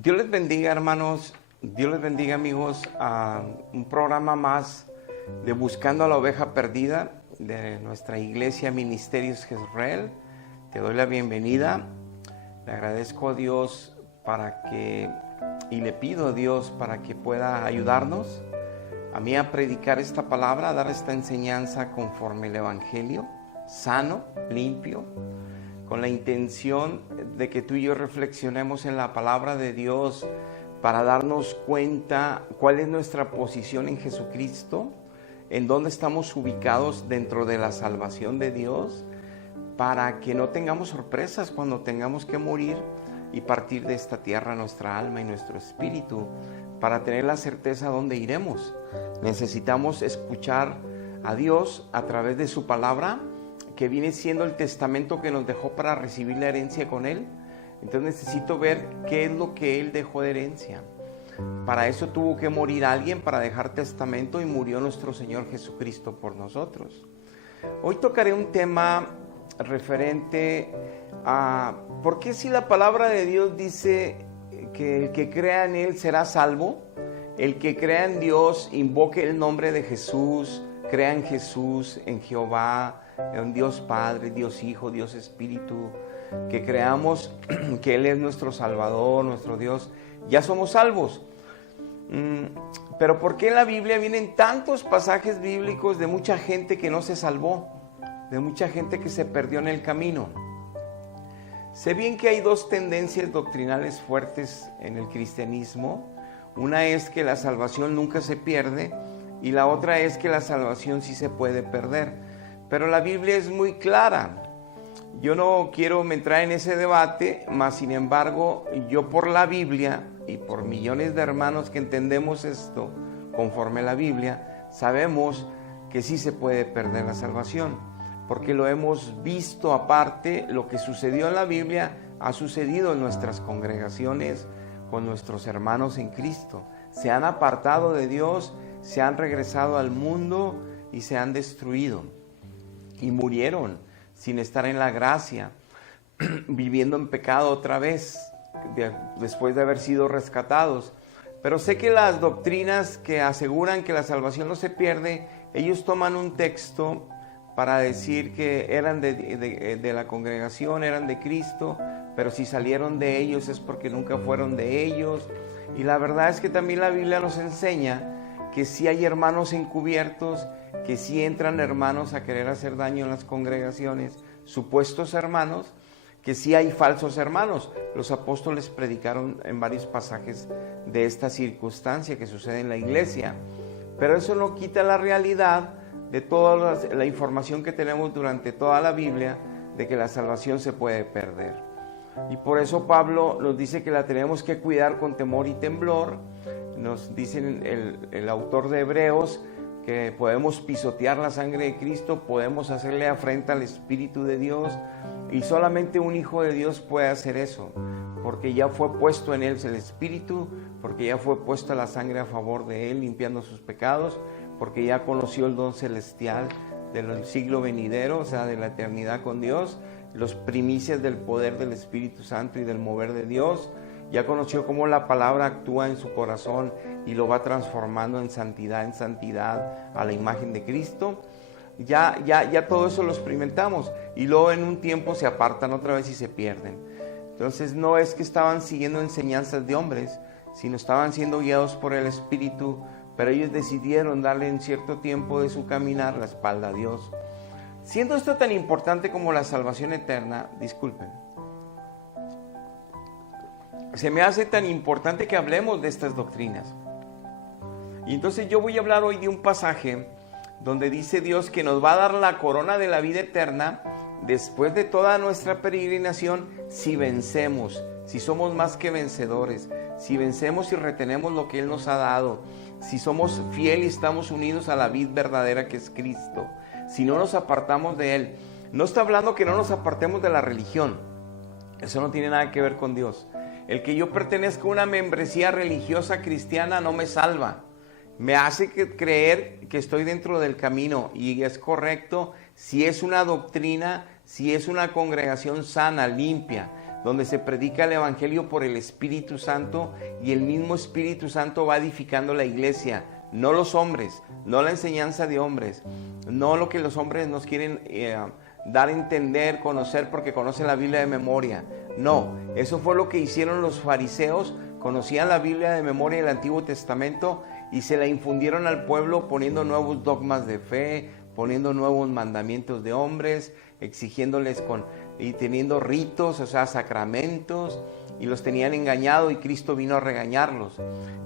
Dios les bendiga, hermanos. Dios les bendiga, amigos, a un programa más de Buscando a la Oveja Perdida de nuestra iglesia Ministerios Jezreel. Te doy la bienvenida. Le agradezco a Dios y le pido a Dios para que pueda ayudarnos a mí a predicar esta palabra, a dar esta enseñanza conforme el Evangelio, sano, limpio, con la intención de que tú y yo reflexionemos en la palabra de Dios para darnos cuenta cuál es nuestra posición en Jesucristo, en dónde estamos ubicados dentro de la salvación de Dios, para que no tengamos sorpresas cuando tengamos que morir y partir de esta tierra nuestra alma y nuestro espíritu, para tener la certeza de dónde iremos. Necesitamos escuchar a Dios a través de su palabra, que viene siendo el testamento que nos dejó para recibir la herencia con Él. Entonces necesito ver qué es lo que Él dejó de herencia. Para eso tuvo que morir alguien para dejar testamento, y murió nuestro Señor Jesucristo por nosotros. Hoy tocaré un tema referente a por qué, si la palabra de Dios dice que el que crea en Él será salvo, el que crea en Dios, invoque el nombre de Jesús, crea en Jesús, en Jehová, en Dios Padre, Dios Hijo, Dios Espíritu, que creamos que Él es nuestro Salvador, nuestro Dios, ya somos salvos. Pero ¿por qué en la Biblia vienen tantos pasajes bíblicos de mucha gente que no se salvó, de mucha gente que se perdió en el camino? Sé bien que hay dos tendencias doctrinales fuertes en el cristianismo. Una es que la salvación nunca se pierde, y la otra es que la salvación sí se puede perder. Pero la Biblia es muy clara. Yo no quiero entrar en ese debate, mas sin embargo, yo por la Biblia y por millones de hermanos que entendemos esto conforme a la Biblia, sabemos que sí se puede perder la salvación, porque lo hemos visto. Aparte, lo que sucedió en la Biblia ha sucedido en nuestras congregaciones con nuestros hermanos en Cristo. Se han apartado de Dios, se han regresado al mundo y se han destruido. Y murieron sin estar en la gracia, viviendo en pecado otra vez, después de haber sido rescatados. Pero sé que las doctrinas que aseguran que la salvación no se pierde, ellos toman un texto para decir que eran de la congregación, eran de Cristo, pero si salieron de ellos es porque nunca fueron de ellos. Y la verdad es que también la Biblia nos enseña que sí hay hermanos encubiertos, que sí entran hermanos a querer hacer daño en las congregaciones, supuestos hermanos, que sí hay falsos hermanos. Los apóstoles predicaron en varios pasajes de esta circunstancia que sucede en la iglesia, pero eso no quita la realidad de toda la información que tenemos durante toda la Biblia, de que la salvación se puede perder. Y por eso Pablo nos dice que la tenemos que cuidar con temor y temblor. Nos dice el autor de Hebreos que podemos pisotear la sangre de Cristo, podemos hacerle afrenta al Espíritu de Dios, y solamente un hijo de Dios puede hacer eso, porque ya fue puesto en él el Espíritu, porque ya fue puesta la sangre a favor de él, limpiando sus pecados, porque ya conoció el don celestial del siglo venidero, o sea, de la eternidad con Dios, los primicias del poder del Espíritu Santo y del mover de Dios. Ya conoció cómo la palabra actúa en su corazón y lo va transformando en santidad a la imagen de Cristo. Ya todo eso lo experimentamos, y luego en un tiempo se apartan otra vez y se pierden. Entonces no es que estaban siguiendo enseñanzas de hombres, sino estaban siendo guiados por el Espíritu, pero ellos decidieron darle en cierto tiempo de su caminar la espalda a Dios. Siendo esto tan importante como la salvación eterna, se me hace tan importante que hablemos de estas doctrinas. Y entonces yo voy a hablar hoy de un pasaje donde dice Dios que nos va a dar la corona de la vida eterna después de toda nuestra peregrinación, si vencemos, si somos más que vencedores, si vencemos y retenemos lo que Él nos ha dado, si somos fieles y estamos unidos a la vid verdadera que es Cristo, si no nos apartamos de Él. No está hablando que no nos apartemos de la religión, eso no tiene nada que ver con Dios. El que yo pertenezca a una membresía religiosa cristiana no me salva. Me hace creer que estoy dentro del camino, y es correcto si es una doctrina, si es una congregación sana, limpia, donde se predica el Evangelio por el Espíritu Santo y el mismo Espíritu Santo va edificando la iglesia, no los hombres, no la enseñanza de hombres, no lo que los hombres nos quieren dar a entender, conocer porque conocen la Biblia de memoria. No, eso fue lo que hicieron los fariseos, conocían la Biblia de memoria del Antiguo Testamento y se la infundieron al pueblo poniendo nuevos dogmas de fe, poniendo nuevos mandamientos de hombres, exigiéndoles y teniendo ritos, o sea, sacramentos, y los tenían engañado y Cristo vino a regañarlos.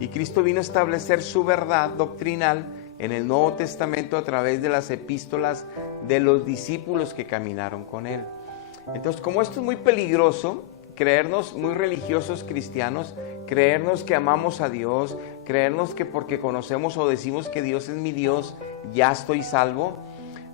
Y Cristo vino a establecer su verdad doctrinal en el Nuevo Testamento a través de las epístolas de los discípulos que caminaron con él. Entonces, como esto es muy peligroso, creernos muy religiosos cristianos, creernos que amamos a Dios, creernos que porque conocemos o decimos que Dios es mi Dios, ya estoy salvo,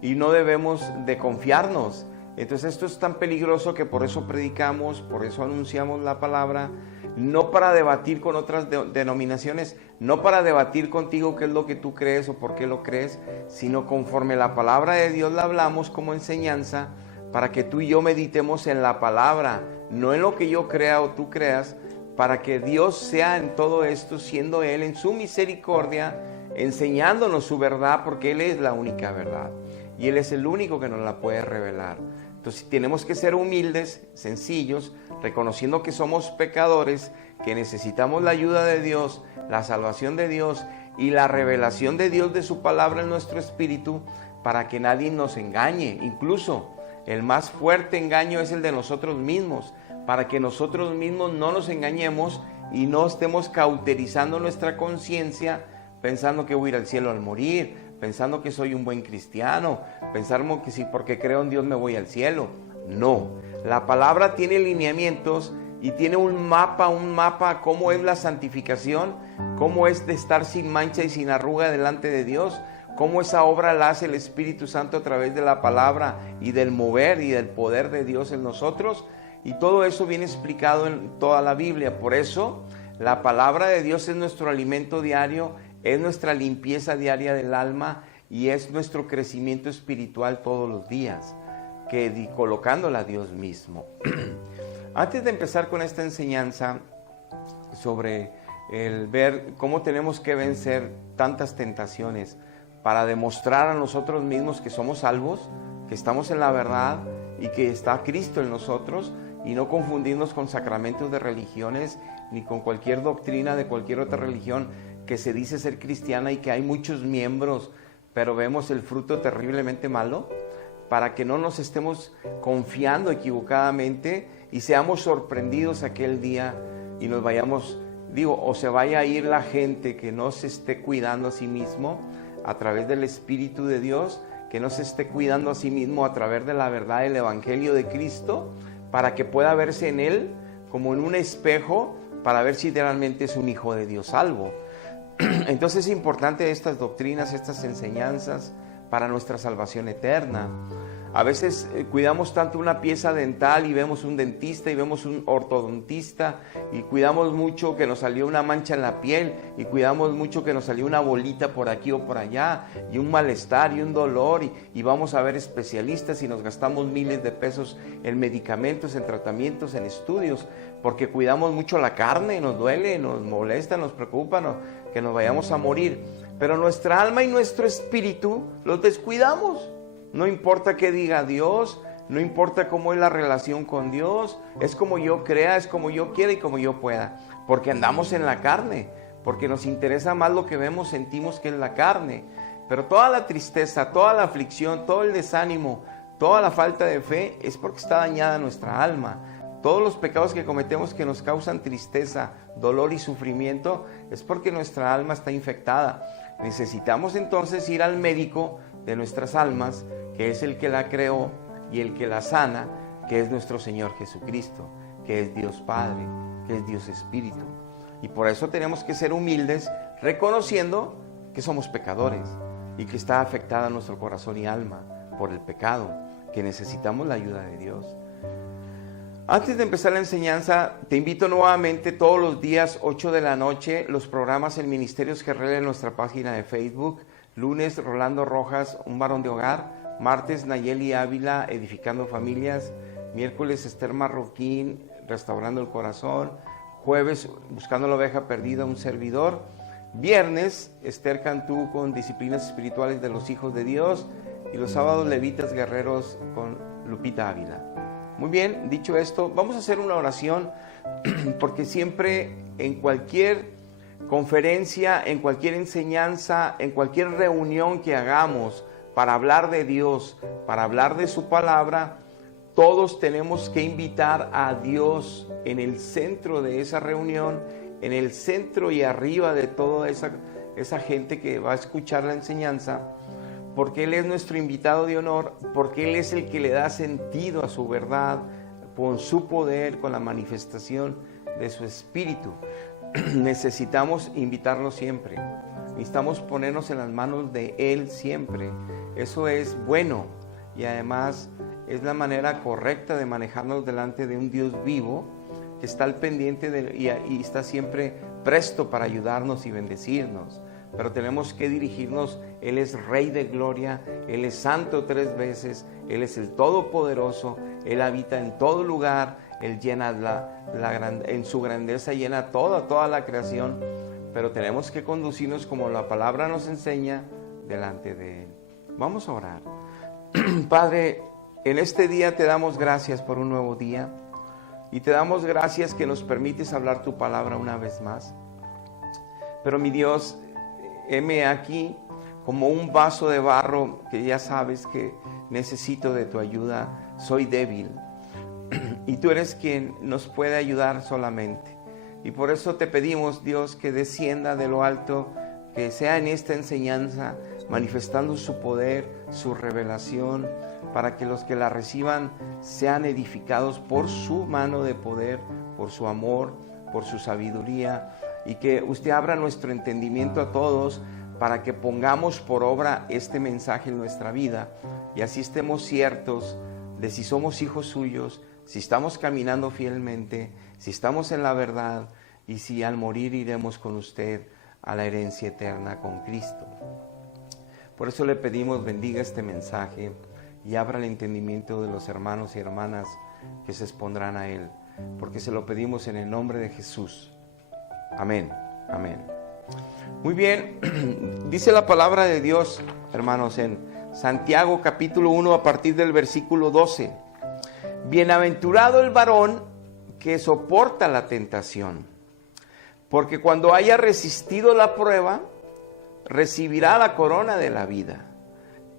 y no debemos de confiarnos. Entonces esto es tan peligroso que por eso predicamos, por eso anunciamos la palabra, no para debatir con otras denominaciones, no para debatir contigo qué es lo que tú crees o por qué lo crees, sino conforme la palabra de Dios la hablamos como enseñanza, para que tú y yo meditemos en la palabra, no en lo que yo crea o tú creas, para que Dios sea en todo esto, siendo Él en su misericordia, enseñándonos su verdad, porque Él es la única verdad y Él es el único que nos la puede revelar. Entonces tenemos que ser humildes, sencillos, reconociendo que somos pecadores, que necesitamos la ayuda de Dios, la salvación de Dios y la revelación de Dios de su palabra en nuestro espíritu, para que nadie nos engañe. Incluso el más fuerte engaño es el de nosotros mismos, para que nosotros mismos no nos engañemos y no estemos cauterizando nuestra conciencia pensando que voy a ir al cielo al morir, pensando que soy un buen cristiano, pensando que si porque creo en Dios me voy al cielo. No, la palabra tiene lineamientos y tiene un mapa, cómo es la santificación, cómo es de estar sin mancha y sin arruga delante de Dios, cómo esa obra la hace el Espíritu Santo a través de la palabra y del mover y del poder de Dios en nosotros, y todo eso viene explicado en toda la Biblia. Por eso la palabra de Dios es nuestro alimento diario, es nuestra limpieza diaria del alma y es nuestro crecimiento espiritual todos los días, colocándola a Dios mismo. Antes de empezar con esta enseñanza sobre el ver cómo tenemos que vencer tantas tentaciones para demostrar a nosotros mismos que somos salvos, que estamos en la verdad y que está Cristo en nosotros, y no confundirnos con sacramentos de religiones ni con cualquier doctrina de cualquier otra religión que se dice ser cristiana y que hay muchos miembros, pero vemos el fruto terriblemente malo, para que no nos estemos confiando equivocadamente y seamos sorprendidos aquel día y nos vayamos, o se vaya a ir la gente que no se esté cuidando a sí mismo a través del Espíritu de Dios, que no se esté cuidando a sí mismo a través de la verdad del Evangelio de Cristo, para que pueda verse en Él como en un espejo, para ver si realmente es un hijo de Dios salvo. Entonces es importante estas doctrinas, estas enseñanzas para nuestra salvación eterna. A veces cuidamos tanto una pieza dental y vemos un dentista y vemos un ortodontista y cuidamos mucho que nos salió una mancha en la piel y cuidamos mucho que nos salió una bolita por aquí o por allá y un malestar y un dolor y vamos a ver especialistas y nos gastamos miles de pesos en medicamentos, en tratamientos, en estudios, porque cuidamos mucho la carne, nos duele, nos molesta, nos preocupa, que nos vayamos a morir, pero nuestra alma y nuestro espíritu los descuidamos. No importa qué diga Dios, no importa cómo es la relación con Dios, es como yo crea, es como yo quiera y como yo pueda, porque andamos en la carne, porque nos interesa más lo que vemos, sentimos que es la carne. Pero toda la tristeza, toda la aflicción, todo el desánimo, toda la falta de fe es porque está dañada nuestra alma. Todos los pecados que cometemos que nos causan tristeza, dolor y sufrimiento es porque nuestra alma está infectada. Necesitamos entonces ir al médico de nuestras almas, que es el que la creó y el que la sana, que es nuestro Señor Jesucristo, que es Dios Padre, que es Dios Espíritu. Y por eso tenemos que ser humildes, reconociendo que somos pecadores y que está afectada nuestro corazón y alma por el pecado, que necesitamos la ayuda de Dios. Antes de empezar la enseñanza, te invito nuevamente todos los días 8 de la noche, los programas en Ministerios Gerrel en nuestra página de Facebook. Lunes, Rolando Rojas, Un Varón de Hogar. Martes, Nayeli Ávila, Edificando Familias. Miércoles, Esther Marroquín, Restaurando el Corazón. Jueves, Buscando la Oveja Perdida, un servidor. Viernes, Esther Cantú con Disciplinas Espirituales de los Hijos de Dios. Y los sábados, Levitas Guerreros con Lupita Ávila. Muy bien, dicho esto, vamos a hacer una oración porque siempre en cualquier conferencia, en cualquier enseñanza, en cualquier reunión que hagamos para hablar de Dios, para hablar de su palabra, todos tenemos que invitar a Dios en el centro de esa reunión, en el centro y arriba de toda esa gente que va a escuchar la enseñanza, porque Él es nuestro invitado de honor, porque Él es el que le da sentido a su verdad, con su poder, con la manifestación de su Espíritu. Necesitamos invitarlo siempre, necesitamos ponernos en las manos de Él siempre. Eso es bueno y además es la manera correcta de manejarnos delante de un Dios vivo que está al pendiente y está siempre presto para ayudarnos y bendecirnos. Pero tenemos que dirigirnos. Él es Rey de Gloria, Él es Santo 3 veces, Él es el Todopoderoso, Él habita en todo lugar, Él llena en su grandeza llena toda la creación, pero tenemos que conducirnos como la palabra nos enseña delante de Él. Vamos a orar. Padre, en este día te damos gracias por un nuevo día y te damos gracias que nos permites hablar tu palabra una vez más. Pero mi Dios, heme aquí como un vaso de barro que ya sabes que necesito de tu ayuda, soy débil y tú eres quien nos puede ayudar solamente. Y por eso te pedimos, Dios, que descienda de lo alto, que sea en esta enseñanza, manifestando su poder, su revelación, para que los que la reciban sean edificados por su mano de poder, por su amor, por su sabiduría, y que usted abra nuestro entendimiento a todos para que pongamos por obra este mensaje en nuestra vida y así estemos ciertos de si somos hijos suyos, si estamos caminando fielmente, si estamos en la verdad y si al morir iremos con usted a la herencia eterna con Cristo. Por eso le pedimos bendiga este mensaje y abra el entendimiento de los hermanos y hermanas que se expondrán a él, porque se lo pedimos en el nombre de Jesús. Amén, amén. Muy bien, dice la palabra de Dios, hermanos, en Santiago capítulo 1 a partir del versículo 12. Bienaventurado el varón que soporta la tentación, porque cuando haya resistido la prueba, recibirá la corona de la vida,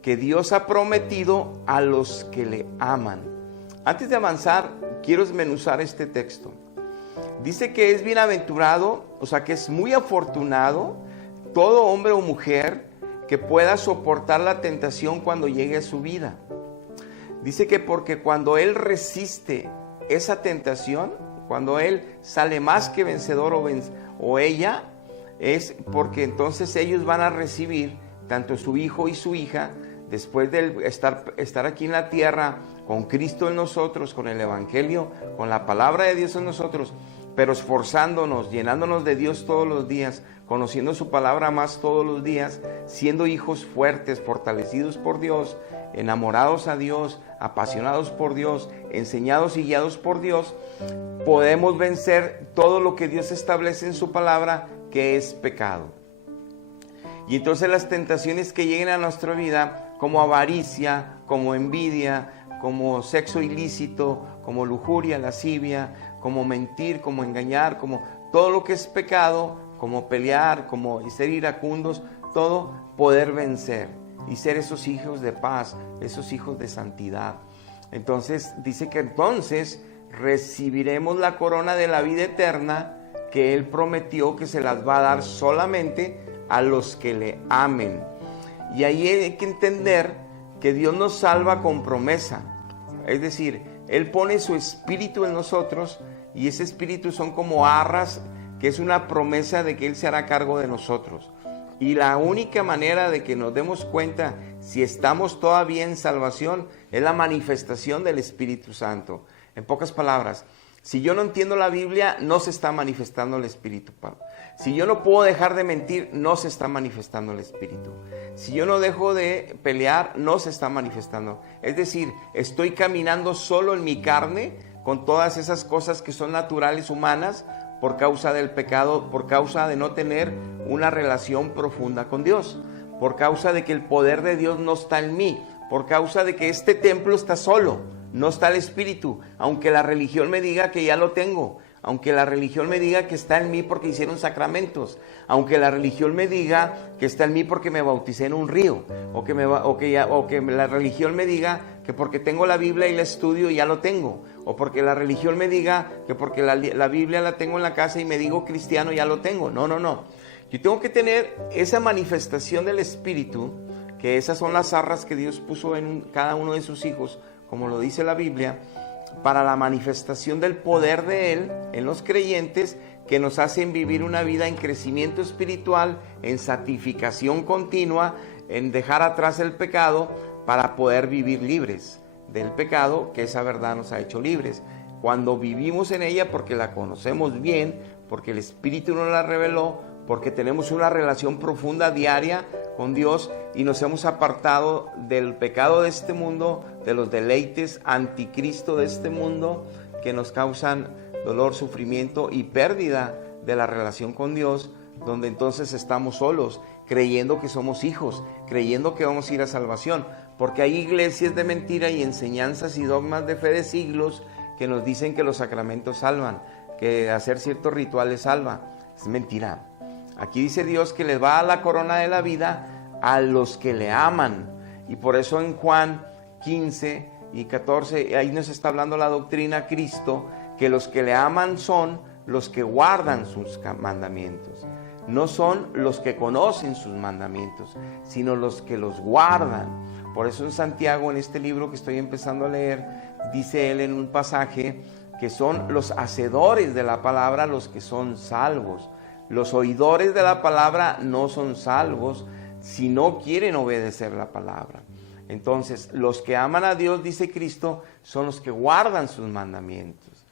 que Dios ha prometido a los que le aman. Antes de avanzar, quiero desmenuzar este texto. Dice que es bienaventurado, o sea que es muy afortunado todo hombre o mujer que pueda soportar la tentación cuando llegue a su vida. Dice que porque cuando él resiste esa tentación, cuando él sale más que vencedor o ella, es porque entonces ellos van a recibir, tanto su hijo y su hija, después de estar aquí en la tierra, con Cristo en nosotros, con el Evangelio, con la palabra de Dios en nosotros, pero esforzándonos, llenándonos de Dios todos los días, conociendo su palabra más todos los días, siendo hijos fuertes, fortalecidos por Dios, enamorados a Dios, apasionados por Dios, enseñados y guiados por Dios, podemos vencer todo lo que Dios establece en su palabra, que es pecado. Y entonces las tentaciones que lleguen a nuestra vida, como avaricia, como envidia, como sexo ilícito, como lujuria, lascivia, como mentir, como engañar, como todo lo que es pecado, como pelear, como ser iracundos, todo poder vencer y ser esos hijos de paz, esos hijos de santidad. Entonces dice que entonces recibiremos la corona de la vida eterna que Él prometió que se las va a dar solamente a los que le amen. Y ahí hay que entender que Dios nos salva con promesa. Es decir, Él pone su espíritu en nosotros y ese espíritu son como arras, que es una promesa de que Él se hará cargo de nosotros. Y la única manera de que nos demos cuenta si estamos todavía en salvación es la manifestación del Espíritu Santo. En pocas palabras, si yo no entiendo la Biblia, no se está manifestando el Espíritu. Si yo no puedo dejar de mentir, no se está manifestando el Espíritu. Si yo no dejo de pelear, no se está manifestando. Es decir, estoy caminando solo en mi carne, con todas esas cosas que son naturales, humanas, por causa del pecado, por causa de no tener una relación profunda con Dios, por causa de que el poder de Dios no está en mí, por causa de que este templo está solo, no está el Espíritu, aunque la religión me diga que ya lo tengo, aunque la religión me diga que está en mí porque hicieron sacramentos, aunque la religión me diga que está en mí porque me bauticé en un río, o que la religión me diga que porque tengo la Biblia y la estudio ya lo tengo, o porque la religión me diga que porque la Biblia la tengo en la casa y me digo cristiano ya lo tengo. No. Yo tengo que tener esa manifestación del Espíritu, que esas son las arras que Dios puso en cada uno de sus hijos, como lo dice la Biblia, para la manifestación del poder de Él en los creyentes, que nos hacen vivir una vida en crecimiento espiritual, en santificación continua, en dejar atrás el pecado para poder vivir libres del pecado, que esa verdad nos ha hecho libres. Cuando vivimos en ella, porque la conocemos bien, porque el Espíritu nos la reveló, porque tenemos una relación profunda diaria con Dios y nos hemos apartado del pecado de este mundo, de los deleites anticristo de este mundo que nos causan dolor, sufrimiento y pérdida de la relación con Dios, donde entonces estamos solos, creyendo que somos hijos, creyendo que vamos a ir a salvación, porque hay iglesias de mentira y enseñanzas y dogmas de fe de siglos que nos dicen que los sacramentos salvan, que hacer ciertos rituales salva. Es mentira. Aquí dice Dios que les va a la corona de la vida a los que le aman. Y por eso en Juan 15 y 14, ahí nos está hablando la doctrina Cristo, que los que le aman son los que guardan sus mandamientos. No son los que conocen sus mandamientos, sino los que los guardan. Por eso en Santiago, en este libro que estoy empezando a leer, dice él en un pasaje que son los hacedores de la palabra los que son salvos. Los oidores de la palabra no son salvos si no quieren obedecer la palabra. Entonces, los que aman a Dios, dice Cristo, son los que guardan sus mandamientos.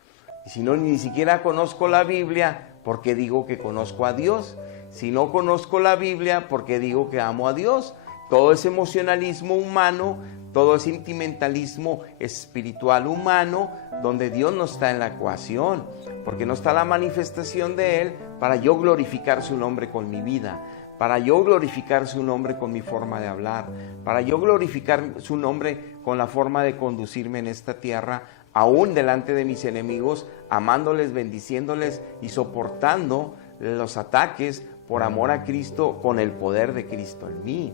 Y si no, ni siquiera conozco la Biblia, ¿por qué digo que conozco a Dios? Si no conozco la Biblia, ¿por qué digo que amo a Dios? Todo ese emocionalismo humano, todo ese sentimentalismo espiritual humano, donde Dios no está en la ecuación, porque no está la manifestación de Él para yo glorificar su nombre con mi vida, para yo glorificar su nombre con mi forma de hablar, para yo glorificar su nombre con la forma de conducirme en esta tierra, aún delante de mis enemigos, amándoles, bendiciéndoles y soportando los ataques por amor a Cristo con el poder de Cristo en mí.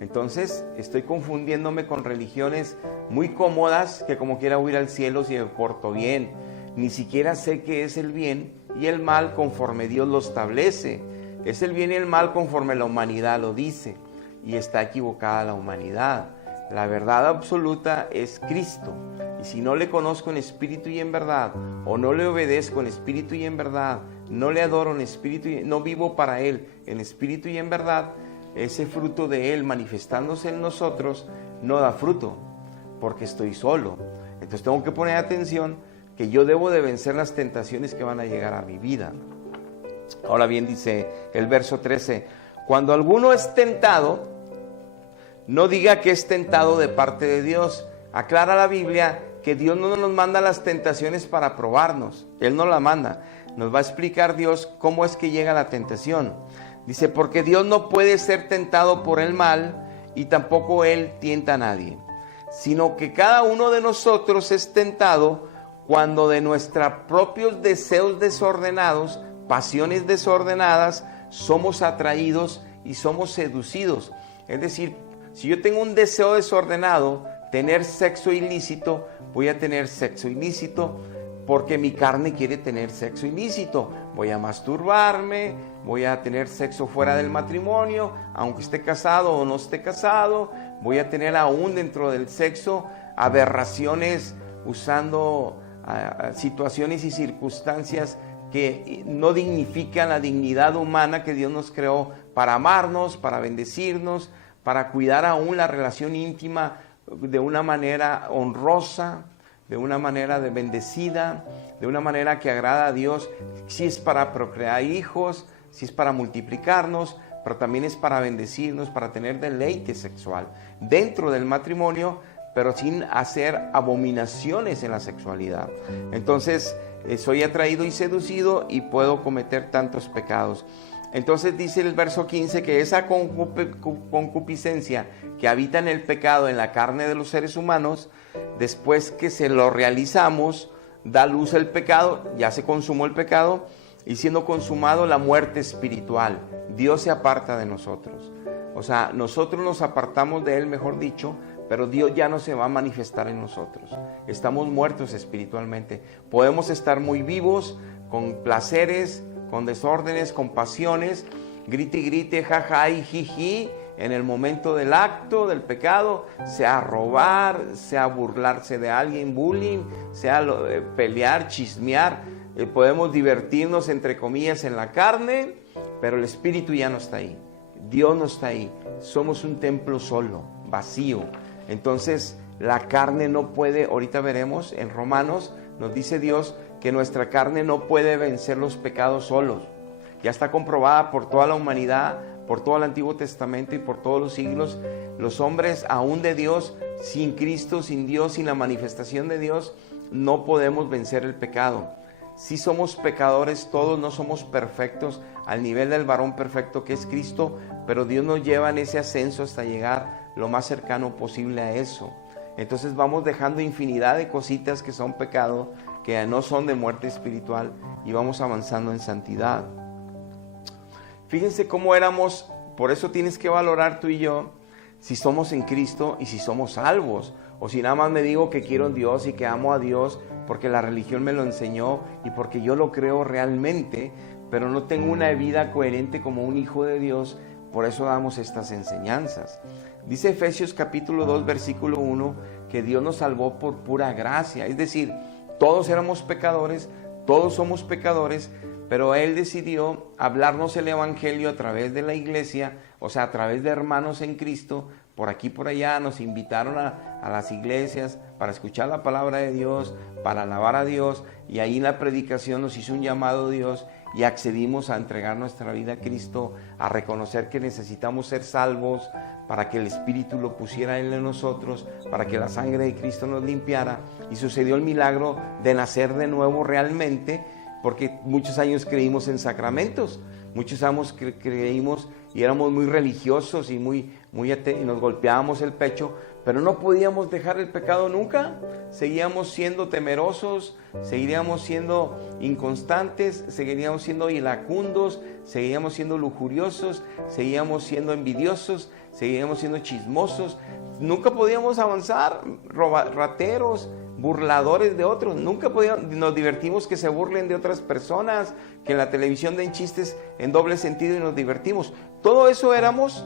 Entonces estoy confundiéndome con religiones muy cómodas que como quiera voy a ir al cielo si me porto bien. Ni siquiera sé qué es el bien y el mal conforme Dios lo establece. Es el bien y el mal conforme la humanidad lo dice. Y está equivocada la humanidad. La verdad absoluta es Cristo. Y si no le conozco en espíritu y en verdad, o no le obedezco en espíritu y en verdad, no le adoro en espíritu y no vivo para Él en espíritu y en verdad, ese fruto de Él manifestándose en nosotros no da fruto, porque estoy solo. Entonces tengo que poner atención que yo debo de vencer las tentaciones que van a llegar a mi vida. Ahora bien, dice el verso 13, cuando alguno es tentado, no diga que es tentado de parte de Dios. Aclara la Biblia que Dios no nos manda las tentaciones para probarnos, Él no la manda. Nos va a explicar Dios cómo es que llega la tentación. Dice, porque Dios no puede ser tentado por el mal y tampoco Él tienta a nadie, sino que cada uno de nosotros es tentado cuando de nuestros propios deseos desordenados, pasiones desordenadas, somos atraídos y somos seducidos. Es decir, si yo tengo un deseo desordenado, tener sexo ilícito, voy a tener sexo ilícito porque mi carne quiere tener sexo ilícito. Voy a masturbarme, voy a tener sexo fuera del matrimonio, aunque esté casado o no esté casado. Voy a tener aún dentro del sexo aberraciones usando situaciones y circunstancias que no dignifican la dignidad humana que Dios nos creó para amarnos, para bendecirnos, para cuidar aún la relación íntima de una manera honrosa, de una manera de bendecida, de una manera que agrada a Dios. Si es para procrear hijos, si es para multiplicarnos, pero también es para bendecirnos, para tener deleite sexual dentro del matrimonio, pero sin hacer abominaciones en la sexualidad. Entonces, soy atraído y seducido y puedo cometer tantos pecados. Entonces dice el verso 15 que esa concupiscencia que habita en el pecado, en la carne de los seres humanos, después que se lo realizamos, da luz el pecado, ya se consumó el pecado, y siendo consumado la muerte espiritual, Dios se aparta de nosotros. O sea, nosotros nos apartamos de Él, mejor dicho, pero Dios ya no se va a manifestar en nosotros. Estamos muertos espiritualmente. Podemos estar muy vivos, con placeres, con desórdenes, con pasiones, grite y grite, jaja y jiji, en el momento del acto, del pecado, sea robar, sea burlarse de alguien, bullying, sea pelear, chismear. Podemos divertirnos, entre comillas, en la carne, pero el espíritu ya no está ahí. Dios no está ahí. Somos un templo solo, vacío. Entonces la carne no puede, ahorita veremos en Romanos, nos dice Dios que nuestra carne no puede vencer los pecados solos. Ya está comprobada por toda la humanidad, por todo el Antiguo Testamento y por todos los siglos. Los hombres aún de Dios, sin Cristo, sin Dios, sin la manifestación de Dios, no podemos vencer el pecado. Sí somos pecadores todos, no somos perfectos al nivel del varón perfecto que es Cristo, pero Dios nos lleva en ese ascenso hasta llegar lo más cercano posible a eso. Entonces vamos dejando infinidad de cositas que son pecado, que no son de muerte espiritual, y vamos avanzando en santidad. Fíjense cómo éramos, por eso tienes que valorar tú y yo si somos en Cristo y si somos salvos, o si nada más me digo que quiero a Dios y que amo a Dios porque la religión me lo enseñó y porque yo lo creo realmente, pero no tengo una vida coherente como un hijo de Dios. Por eso damos estas enseñanzas. Dice Efesios capítulo 2 versículo 1 que Dios nos salvó por pura gracia, es decir, todos éramos pecadores, todos somos pecadores, pero Él decidió hablarnos el evangelio a través de la iglesia, o sea, a través de hermanos en Cristo. Por aquí por allá nos invitaron a las iglesias para escuchar la palabra de Dios, para alabar a Dios, y ahí en la predicación nos hizo un llamado Dios y accedimos a entregar nuestra vida a Cristo, a reconocer que necesitamos ser salvos para que el Espíritu lo pusiera Él en nosotros, para que la sangre de Cristo nos limpiara, y sucedió el milagro de nacer de nuevo realmente, porque muchos años creímos en sacramentos, muchos años creímos y éramos muy religiosos y y nos golpeábamos el pecho, pero no podíamos dejar el pecado nunca. Seguíamos siendo temerosos, seguiríamos siendo inconstantes, seguiríamos siendo iracundos, seguiríamos siendo lujuriosos, seguíamos siendo envidiosos, seguiríamos siendo chismosos. Nunca podíamos avanzar, rateros, burladores de otros. Nunca podíamos, nos divertimos que se burlen de otras personas, que en la televisión den chistes en doble sentido y nos divertimos. Todo eso éramos